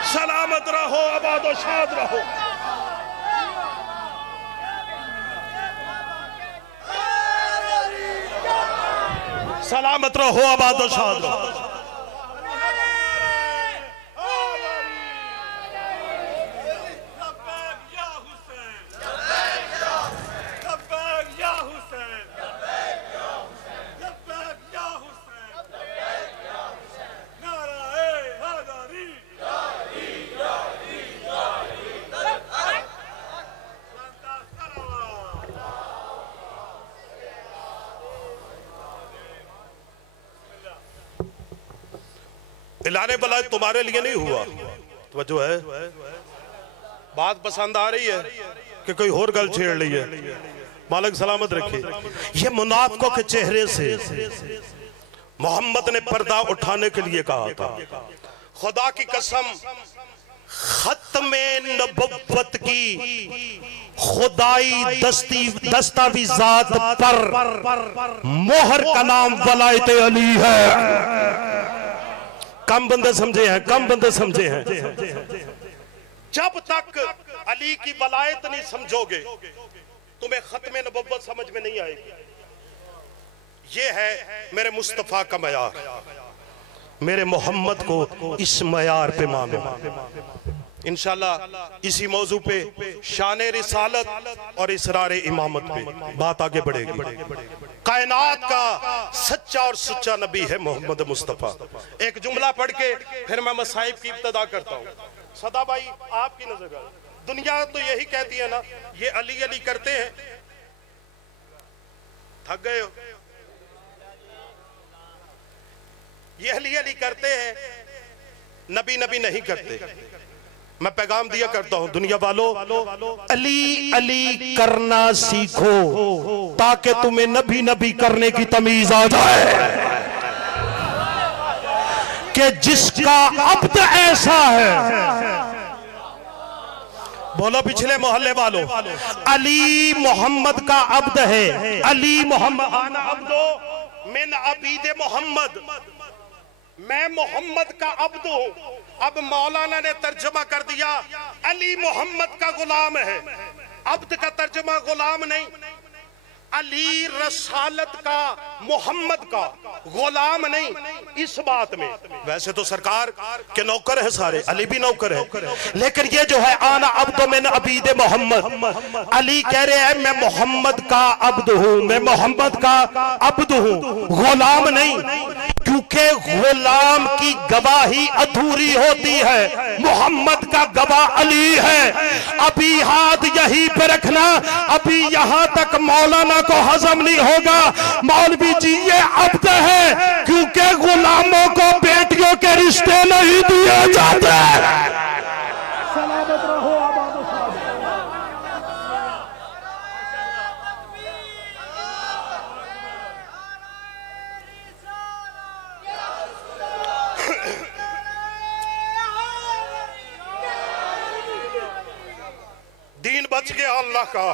सलामत रहो, आबाद और शाद रहो। सलामत रहो, आबाद और शाद रहो। इलाने बला तुम्हारे लिए नहीं हुआ, तो जो है बात पसंद आ रही है कि कोई और गल छेड़ ली है? मालिक सलामत रखे। ये मुनाफिकों के चेहरे से मोहम्मद ने पर्दा उठाने के लिए कहा था। खुदा की कसम, खत्मे नबुव्वत की खुदाई दस्तावेजात पर मोहर का नाम वलायत अली है। कम बंदे समझे हैं, कम बंदे समझे हैं। जब तक अली की वलायत नहीं समझोगे, तुम्हें खत्मे नबुव्वत समझ में नहीं आएगी। ये है मेरे मुस्तफा का मयार। मेरे मोहम्मद को इस मयार पे मानो। इंशाल्लाह इसी मौजू पे शान रिसालत और इसरार इमामत पे बात आगे बढ़ेगी। कायनात का सच्चा और सच्चा नबी है मोहम्मद मुस्तफ़ा। एक जुमला पढ़ के फिर मैं मसाइब की इब्तिदा करता हूँ। सदा भाई आपकी नजर, दुनिया तो यही कहती है ना, ये अली अली करते हैं। थक गए हो? ये अली अली करते हैं, नबी नबी नहीं करते। मैं पैगाम दिया करता हूं, दुनिया वालों अली अली करना सीखो ताकि तुम्हें नबी नबी करने की तमीज आ जाए कि जिसका अब्द ऐसा है। बोलो पिछले मोहल्ले वालों, अली मोहम्मद का अब्द है। अली मोहम्मद आना अब्दो मिन अबीदे मोहम्मद, मैं मोहम्मद का अब्द हूं। अब मौलाना ने तर्जुमा कर दिया अली मोहम्मद का गुलाम है। अब्द का तर्जुमा गुलाम नहीं, अली रसालत का मोहम्मद का गुलाम नहीं। इस बात में वैसे तो सरकार के नौकर है सारे, अली भी नौकर है, लेकिन ये जो है आना अब्दो मिन अबीदे मोहम्मद, अली कह रहे हैं मैं मोहम्मद का अब्द हूं, मैं मोहम्मद का अब्द हूं, गुलाम नहीं। क्योंकि गुलाम की गवाही अधूरी होती है, मोहम्मद का गवाह अली है। अभी हाथ यहीं पे रखना, अभी यहां तक मौलाना को हजम नहीं होगा। मौलवी जी ये अब्द है क्योंकि गुलामों को बेटियों के रिश्ते नहीं दिए जाते। सलामत रहो दीन बच गया अल्लाह का।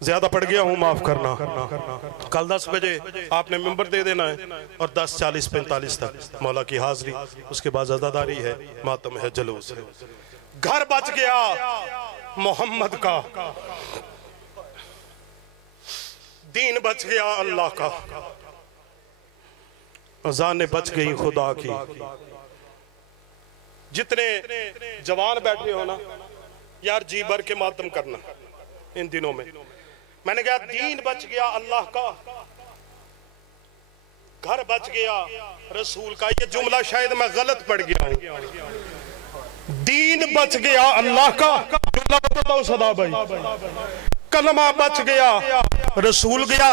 ज्यादा पड़ गया हूं, माफ करना। कल 10 बजे आपने मिंबर दे देना है और 10:40-45 तक मौला की हाजिरी, उसके बाद अज़ादारी है, मातम है, जलूस है। घर बच गया मोहम्मद का, दीन बच गया अल्लाह का, अज़ानें बच गई खुदा की। जितने जवान बैठे हो ना यार, जी भर के मातम करना इन दिनों में। मैंने कहा दीन बच गया अल्लाह का, घर बच गया रसूल का। ये जुमला शायद मैं गलत पढ़ गया हूं। दीन बच गया अल्लाह का, जुमला बताओ सदा भाई। कलमा बच गया, रसूल गया,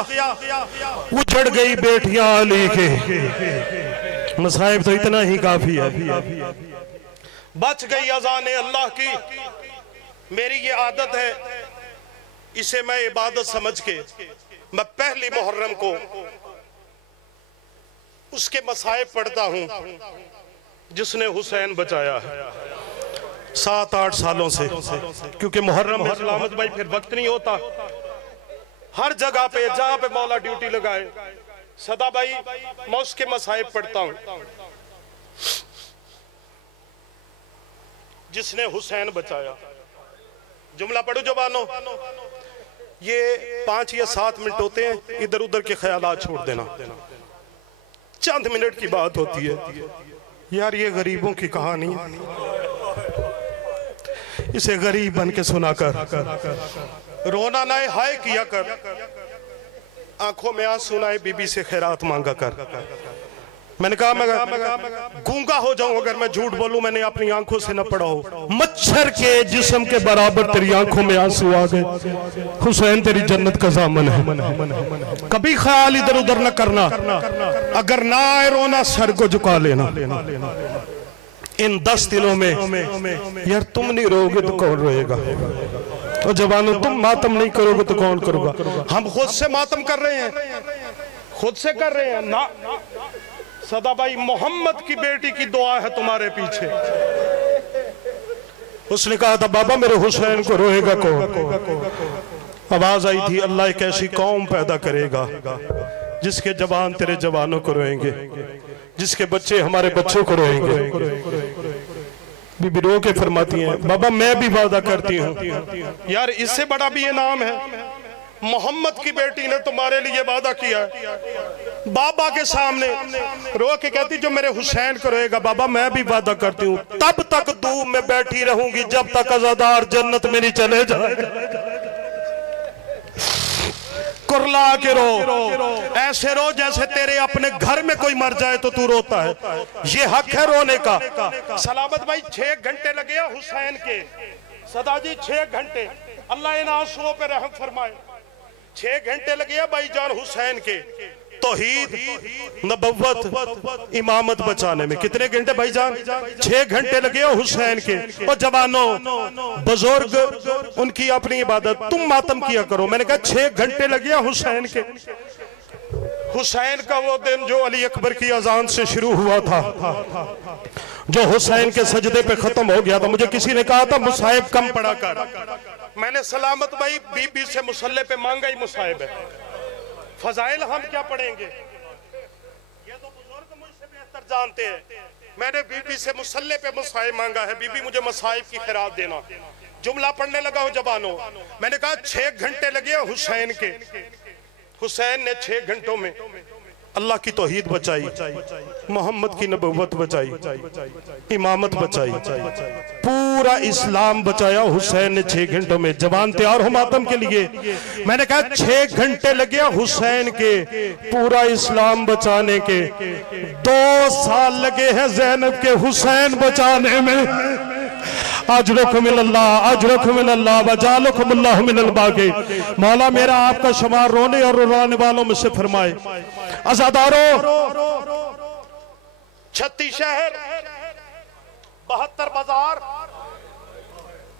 उजड़ गई बेटियां अली के। मसाइब तो इतना ही काफी है। बच गई अज़ाने अल्लाह की। मेरी ये आदत है, इसे मैं इबादत समझ के मैं पहली मुहर्रम को उसके मसाइब पढ़ता हूं जिसने हुसैन बचाया है 7-8 सालों से। क्योंकि मुहर्रम है सलामत भाई, फिर वक्त नहीं होता। हर जगह पे जहां पे मौला ड्यूटी लगाए, सदा भाई मैं उसके मसाइब पढ़ता हूं जिसने हुसैन बचाया। जुमला पढ़ो जवानों, ये 5 या 7 मिनट होते हैं, इधर उधर के ख्यालात छोड़ देना, चंद मिनट की बात होती है। यार ये गरीबों की कहानी, इसे गरीब बन के सुनाकर रोना ना हाय किया कर, आंखों में आंसू ना बीबी से खैरात मांगा कर। मैंने कहा मैं गूंगा हो जाऊं अगर मैं झूठ बोलूं, मैंने अपनी आंखों से न पढ़ा हो। मच्छर के जिस्म के बराबर तेरी आंखों में आंसू आ गए। हुसैन तेरी जन्नत का ज़ामन है। कभी ख्याल इधर उधर न करना, अगर ना आए रोना सर को झुका लेना। इन 10 दिनों में यार तुम नहीं रोगे तो कौन रोएगा? और जवानों तुम मातम नहीं करोगे तो कौन करोगा? हम खुद से मातम कर रहे हैं, खुद से कर रहे हैं ना। सदा भाई मोहम्मद की बेटी की दुआ है तुम्हारे पीछे। उसने कहा था बाबा मेरे हुसैन को रोएगा कौन? आवाज आई थी अल्लाह एक ऐसी कौम पैदा करेगा जिसके जवान तेरे जवानों को रोएंगे, जिसके बच्चे हमारे बच्चों को रोएंगे। बीबी रो के फरमाती हैं बाबा मैं भी वादा करती हूँ। यार इससे बड़ा भी ये नाम है, मोहम्मद की बेटी ने तुम्हारे लिए वादा किया है। बाबा के सामने रो के कहती जो मेरे हुसैन को रोएगा बाबा मैं भी वादा करती हूँ तब तक धूप में बैठी रहूंगी जब तक अज़ादार जन्नत में नहीं चले जाए। कुरला के रो, ऐसे रो जैसे तेरे अपने घर में कोई मर जाए तो तू रोता है। ये हक है रोने का। सलामत भाई 6 घंटे लगे हुसैन के, सदा जी 6 घंटे, अल्लाह इन आंसुओं पे रहम फरमाए। 6 घंटे लगे भाईजान हुसैन के, तौहीद, नबुव्वत, इमामत बचाने में कितने घंटे भाईजान? 6 घंटे लगे हुसैन के। और जवानों, बुजुर्ग, उनकी अपनी इबादत, तुम मातम किया करो। मैंने कहा 6 घंटे लगे हुसैन के। हुसैन का वो दिन जो अली अकबर की अजान से शुरू हुआ था, जो हुसैन के सजदे पे खत्म हो गया था, मुझे किसी ने कहा था मुसाहिब कम पढ़ा कर। मैंने सलामत भाई बीबी से मुसल्ले पे मांगा ही मुसाहिब है, फजाइल हम क्या पढ़ेंगे, ये तो बुजुर्ग मुझसे बेहतर जानते हैं। मैंने बीबी से मुसल्ले पे मुसाहिब मांगा है, बीबी मुझे मसाहिब की खैरात देना। जुमला पढ़ने लगा हो जवानों। मैंने कहा 6 घंटे लगे हुसैन के। हुसैन ने 6 घंटों में अल्लाह की तौहीद बचाई, मोहम्मद की नबुव्वत बचाई, इमामत बचाई, पूरा इस्लाम बचाया हुसैन ने 6 घंटों में। जवान तैयार हो मातम के लिए। मैंने कहा 6 घंटे लगे हुसैन के पूरा इस्लाम बचाने के। 2 साल लगे हैं ज़ैनब के हुसैन बचाने में। मौला मेरा आपका शुमार रोने और रुलाने वालों में से फरमाए। आजादारों, 36 शहर, 72 बाजार,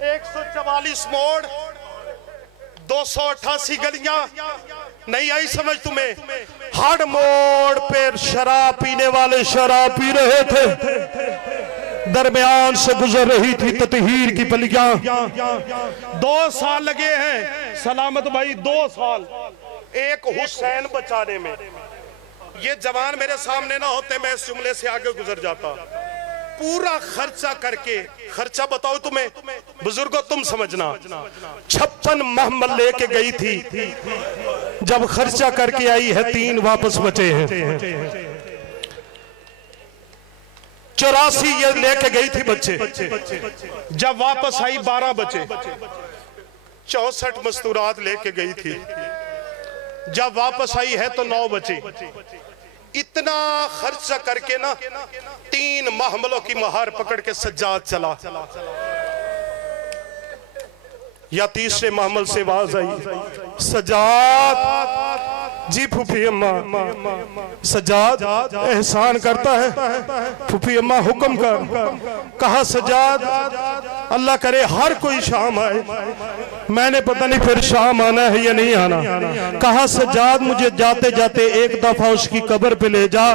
144 मोड़, 288 गलियां। नहीं आई समझ तुम्हें? हर मोड़ पे शराब पीने वाले शराब पी रहे थे, दरमियान से गुजर रही थी ततहीर की पलियां। 2 साल लगे हैं सलामत भाई, 2 साल एक हुसैन बचाने में। ये जवान मेरे सामने ना होते मैं इस जुमले से आगे गुजर जाता। पूरा खर्चा करके, खर्चा बताओ तुम्हें बुजुर्गों, तुम समझना, 56 महमल लेके गई थी। जब खर्चा करके आई है 3 वापस बचे हैं। 84 ये लेके गई थी बच्चे, जब वापस आई 12 बचे। 64 मस्तूरात लेके गई थी, जब वापस आई है तो 9 बचे। इतना खर्चा करके ना 3 महमलों की महार पकड़ के सज्जाद चला। या तीसरे महमल से आवाज आई, सज्जाद जी फूफी अम्मा, सज्जाद एहसान करता है। फूफी अम्मा हुक्म कर। कहा सज्जाद अल्लाह करे हर कोई शाम आए, मैंने पता नहीं फिर शाम आना है या नहीं आना। कहा सज्जाद मुझे जाते जाते एक दफा उसकी कब्र पे ले जा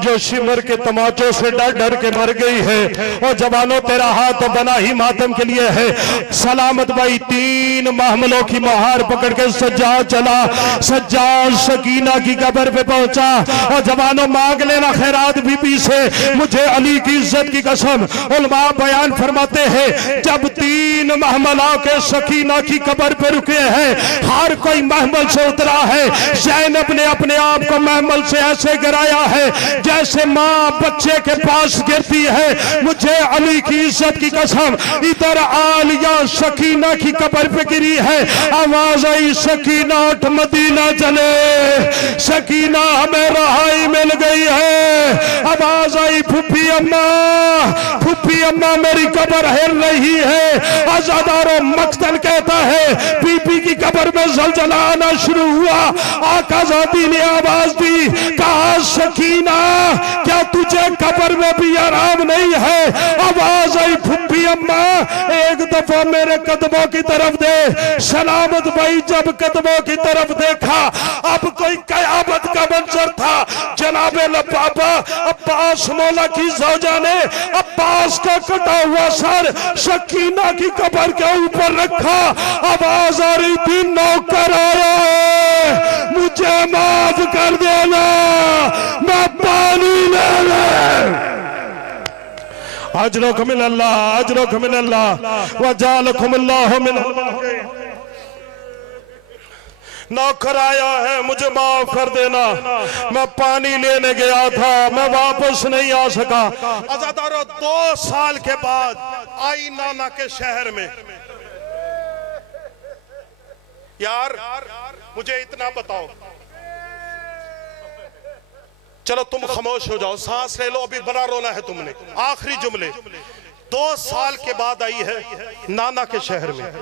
जो शिमर के तमाचों से डर डर के मर गई है। और जवानों तेरा हाथ तो बना ही मातम के लिए है। सलामत भाई 3 महमलों की महार पकड़ के सज्जाद चला। सज्जाद सकीना की कब्र पे पहुंचा। और जवानों मांग लेना खैरात बीबी से, मुझे अली की इज्जत की कसम। उलमा बयान फरमाते हैं जब 3 महमला के सकीना की कब्र पे रुके हैं, हर कोई महमल से उतरा है। ज़ैनब ने अपने आप को महमल से ऐसे गिराया है जैसे माँ बच्चे के पास गिरती है। मुझे अली की इज्जत की कसम, इधर आलिया सकीना की कब्र पे गिरी है। आवाज आई सकीना उठ मदीना चले, सकीना हमें रहाई मिल गई है। आवाज आई फूफी अम्मा, फूफी अम्मा मेरी कब्र हिल रही है। आजादारों मक्तल कहता है बीबी की कब्र में ज़लज़ला आना शुरू हुआ। आका ज़ाती ने आवाज दी, कहा सकीना क्या तुझे कब्र में भी आराम नहीं है? आवाज आई फूफी अम्मा एक दफा मेरे कदमों की तरफ दे। सलामत भाई जब कदमों की तरफ देखा, अब कोई कयामत का मंजर था। जनाबे लबाबा अब्बास मौला की ज़ौजा ने अब्बास का कटा हुआ सर सकीना की कब्र के ऊपर रखा। आवाज आ रही थी नौकर आया है, मुझे माफ कर देना, मैं पानी ले ले। अजरकुम मिनल्लाह, अजरकुम मिनल्लाह व जालकुम अल्लाहु मिन। नौकर आया है, मुझे माफ कर देना, मैं पानी लेने गया था, मैं वापस नहीं आ सका। आजादारों 2 साल के बाद आई नाना के शहर में। यार मुझे इतना बताओ, चलो तुम खामोश हो जाओ, सांस ले लो, अभी बड़ा रोना है तुमने। आखिरी जुमले। 2 साल के बाद आई है नाना के शहर में,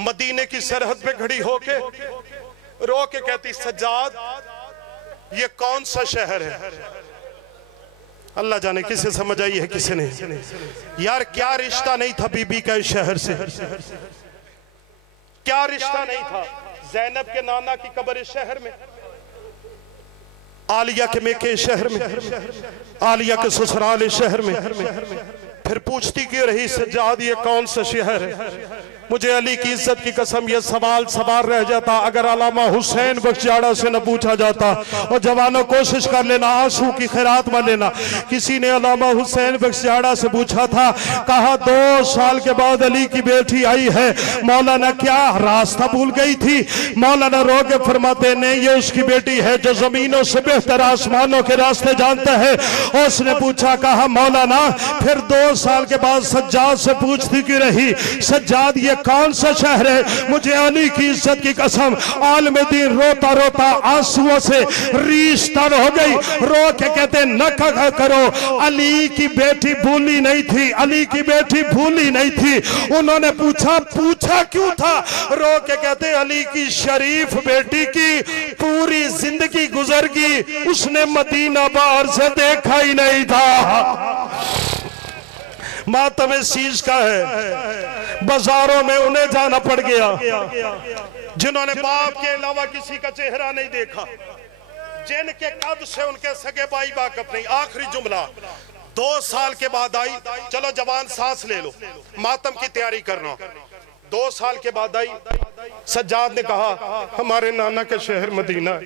मदीने की सरहद पे खड़ी होके रो के कहती सज्जाद ये कौन सा शहर है? अल्लाह जाने किसे समझ आई है किसे नहीं। यार क्या रिश्ता नहीं था बीबी का इस शहर से, क्या रिश्ता नहीं था। ज़ैनब के नाना की कब्र इस शहर में, आलिया के मेके इस शहर में, आलिया के ससुराल इस शहर में। फिर पूछती क्यों रही सज्जाद ये कौन सा शहर है? मुझे अली की इज्जत की कसम ये सवाल सवाल रह जाता अगर अलामा हुसैन बख्शियाड़ा से न पूछा जाता। और जवानों कोशिश कर लेना, आंसू की खैरात में लेना। किसी ने अलामा हुसैन बख्शियाड़ा से पूछा था, कहा 2 साल के बाद अली की बेटी आई है, मौलाना क्या रास्ता भूल गई थी? मौलाना रो के फरमाते नहीं ये उसकी बेटी है जो जमीनों से बेहतर आसमानों के रास्ते जानता है। और उसने पूछा, कहा मौलाना फिर 2 साल के बाद सज्जाद से पूछती क्यों रही, सज्जाद ये कौन सा शहर है? मुझे अली की इज्जत की कसम आलम दीन रोता रोता आंसुओं से रीश तर हो गई। रो के कहते न करो अली की बेटी भूली नहीं थी, अली की बेटी भूली नहीं थी। उन्होंने पूछा क्यों था? रो के कहते अली की शरीफ बेटी की पूरी जिंदगी गुजर गई, उसने मदीना बाहर से देखा ही नहीं था। मातम इस चीज का है, बाजारों में उन्हें जाना पड़ गया जिन्होंने बाप के अलावा किसी का चेहरा नहीं देखा, जिनके कद से उनके सगे भाई वाकिफ नहीं। आखिरी जुमला 2 साल के बाद आई, चलो जवान सांस ले लो, मातम की तैयारी करना। 2 साल के बाद आई, सज्जाद ने कहा हमारे नाना के शहर मदीना।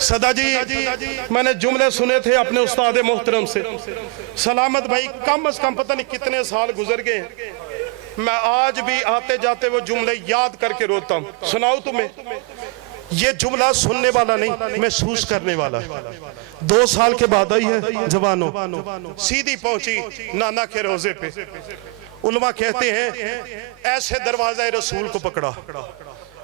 सदा जी मैंने जुमले सुने थे अपने उस्ताद मोहतरम से, सलामत भाई कम से कम पता नहीं कितने साल गुजर गए, मैं आज भी आते जाते वो जुमले याद करके रोता हूँ। सुनाऊं तुम्हें? ये जुमला सुनने वाला नहीं, महसूस करने वाला। 2 साल के बाद आई है जवानों, सीधी पहुंची नाना के रोजे पे। उलमा कहते हैं ऐसे दरवाजा रसूल को पकड़ा,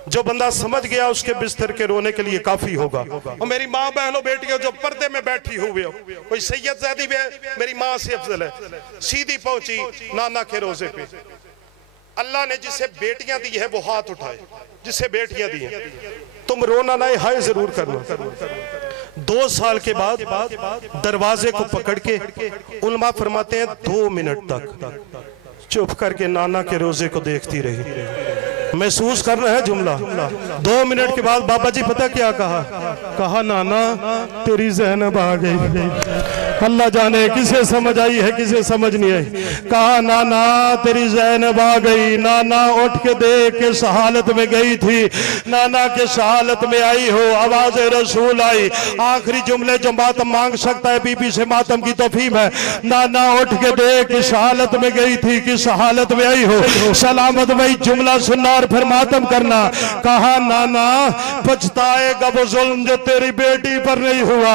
जो बंदा समझ गया उसके बिस्तर के रोने के लिए काफी होगा। और मेरी माँ बहनों बेटियों जो पर्दे में बैठी हुई हो, कोई सैयद ज़ैदी भी है मेरी माँ से अफजल है, सीधी पहुंची नाना के रोजे पे। अल्लाह ने जिसे बेटियां दी है वो हाथ उठाए, जिसे बेटियां दी है। तुम रोना ना हाय जरूर करना। 2 साल के बाद दरवाजे को पकड़ के उलमा फरमाते हैं 2 मिनट तक चुप करके नाना के रोजे को देखती रही। महसूस कर रहे हैं जुमला। 2 मिनट के बाद बाबा जी पता क्या कहा नाना तेरी ज़ैनब आ गई। अल्लाह जाने किसे समझ आई है किसे समझ नहीं आई। कहा नाना तेरी ज़ैनब आ गई। नाना उठ के देख के सहालत में गई थी, नाना के सहालत में आई हो, आवाज रसूल आई। आखिरी जुमले जो मातम मांग सकता है बीबी से मातम की तौफीक है। नाना उठ के देख के सहालत में गई थी, किस हालत में आई हो। सलामत भाई जुमला सुनना और फिर मातम करना। कहा नाना पछताएगा वो जुल्म जो तेरी बेटी पर नहीं हुआ,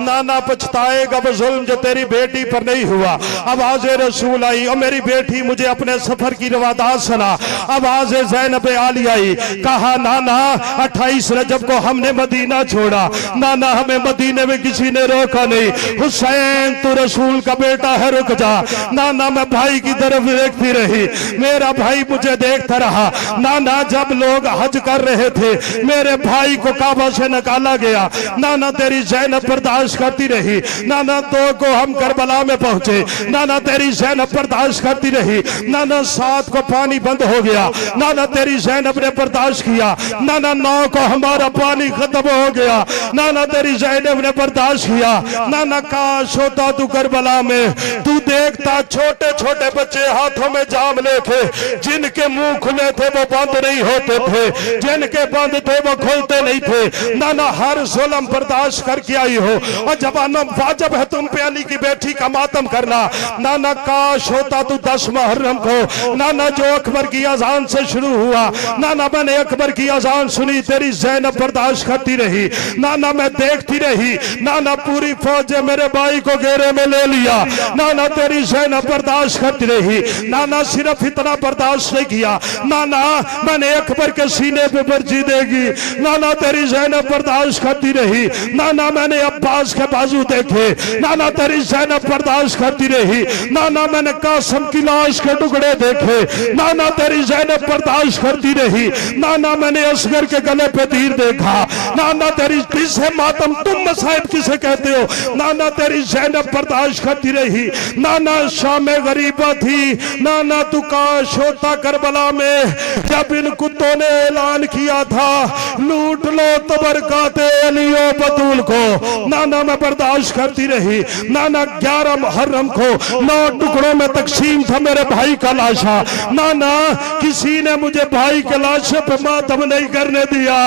नाना पछताएगा वो जुल्म जो तेरी बेटी पर नहीं हुआ। आवाज रसूल आई और मेरी बेटी मुझे अपने सफर की रवादात सुना। आवाज ज़ैनब आली आई। कहा नाना 28 रजब को हमने मदीना छोड़ा, नाना हमें मदीने में किसी ने रोका नहीं। हुसैन तू रसूल का बेटा है रुक जा। नाना मैं भाई की तरफ देखती रही, मेरा भाई मुझे देखता रहा। नाना जब लोग हज कर रहे थे मेरे भाई को काबा से निकाला गया, नाना तेरी ज़ैनब बर्दाश्त करती रही। नाना 2 को हम करबला में पहुंचे, नाना तेरी ज़ैनब बर्दाश्त करती रही। नाना 7 को पानी बंद हो गया, नाना तेरी ज़ैनब ने बर्दाश्त किया। नाना 9 को हमारा पानी खत्म हो गया, नाना तेरी ज़ैनब ने बर्दाश्त किया। नाना काश होता तू करबला में, तू देखता छोटे छोटे बच्चे हाथों में जाम लेके, जिनके मुंह खुले थे वो बंद नहीं होते थे, जिनके बंद थे वो खुलते नहीं थे। नाना हर जुल्म बर्दाश्त करके आई हो और जवानों वाजिब है तुम पे अली की बेटी का मातम करना। नाना काश होता तू 10 मुहर्रम को, नाना जो अकबर की अजान से शुरू हुआ, नाना मैंने अकबर की अजान सुनी, तेरी ज़ैनब बर्दाश्त करती रही। नाना मैं देखती रही, नाना पूरी फौज मेरे भाई को घेरे में ले लिया, नाना तेरी ज़ैनब बर्दाश्त करती रही। नाना सिर्फ इतना बर्दाश्त नहीं किया, नाना मैंने अकबर के सीने पे बर्जी देगी, नाना तेरी ज़ैनब बर्दाश्त करती रही। नाना मैंने अब्बास के बाजू देखे, नाना तेरी ज़ैनब बर्दाश्त करती रही। नाना मैंने कासिम की लाश के टुकड़े देखे, नाना तेरी ज़ैनब बर्दाश्त करती रही। नाना मैंने असगर के गले पे तीर देखा, नाना तेरी किसे मातम तुम मसाइब किसे कहते हो, नाना तेरी ज़ैनब बर्दाश्त करती रही। नाना शाम गरीबा थी, नाना तू काश होता करबला में जब इन कुत्तों ने ऐलान किया था लूट लो तबरकाते अलियो बतूल को। नाना मैं बर्दाश्त करती रही। नाना 11 मुहर्रम को 9 टुकड़ों में तकसीम था मेरे भाई का लाशा। नाना किसी ने मुझे भाई के लाशे पे मातम नहीं करने दिया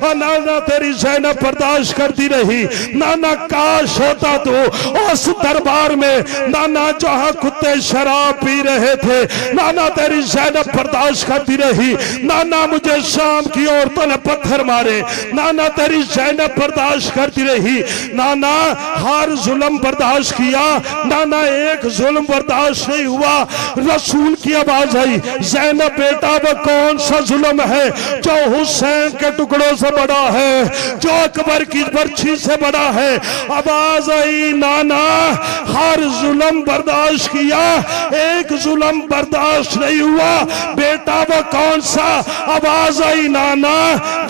और नाना तेरी ज़ैनब बर्दाश्त करती रही। नाना काश होता तो उस दरबार में नाना जहां कुत्ते शराब पी रहे थे, नाना तेरी ज़ैनब बर्दाश्त करती रही। नाना मुझे शाम की औरतों ने पत्थर मारे, नाना तेरी ज़ैनब बर्दाश्त करती रही। नाना हर जुल्म बर्दाश्त किया, नाना एक जुल्म बर्दाश्त नहीं हुआ। रसूल की आवाज आई, ज़ैनब बेटा वो कौन सा जुल्म है जो हुसैन के टुकड़ों से बड़ा है, जो अकबर की बर्छी से बड़ा है। आवाज आई, नाना हर जुल्म बर्दाश्त किया, एक जुल्म बर्दाश्त नहीं हुआ। बेटा वो कौन सा? आवाज आई, नाना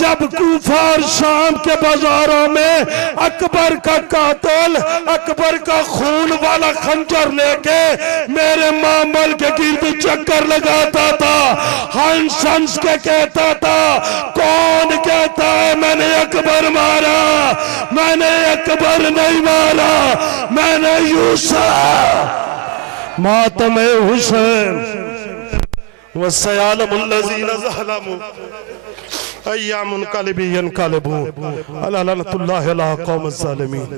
जब कूफा और शाम के बाजारों में अकबर का कातिल अकबर का खून वाला खंजर लेके मेरे मामल के गिर्द चक्कर लगाता था, हंस हंस के कहता था कौन कहता है मैंने अकबर मारा? मैंने अकबर नहीं मारा, मैंने यूसुफ मातम हुसैन वसयालमुल्लज़ीन ज़लमू अय्यामुन क़लिबी यनक़लिबू अला लअनतुल्लाहि अला क़ौमिज़ ज़ालिमीन।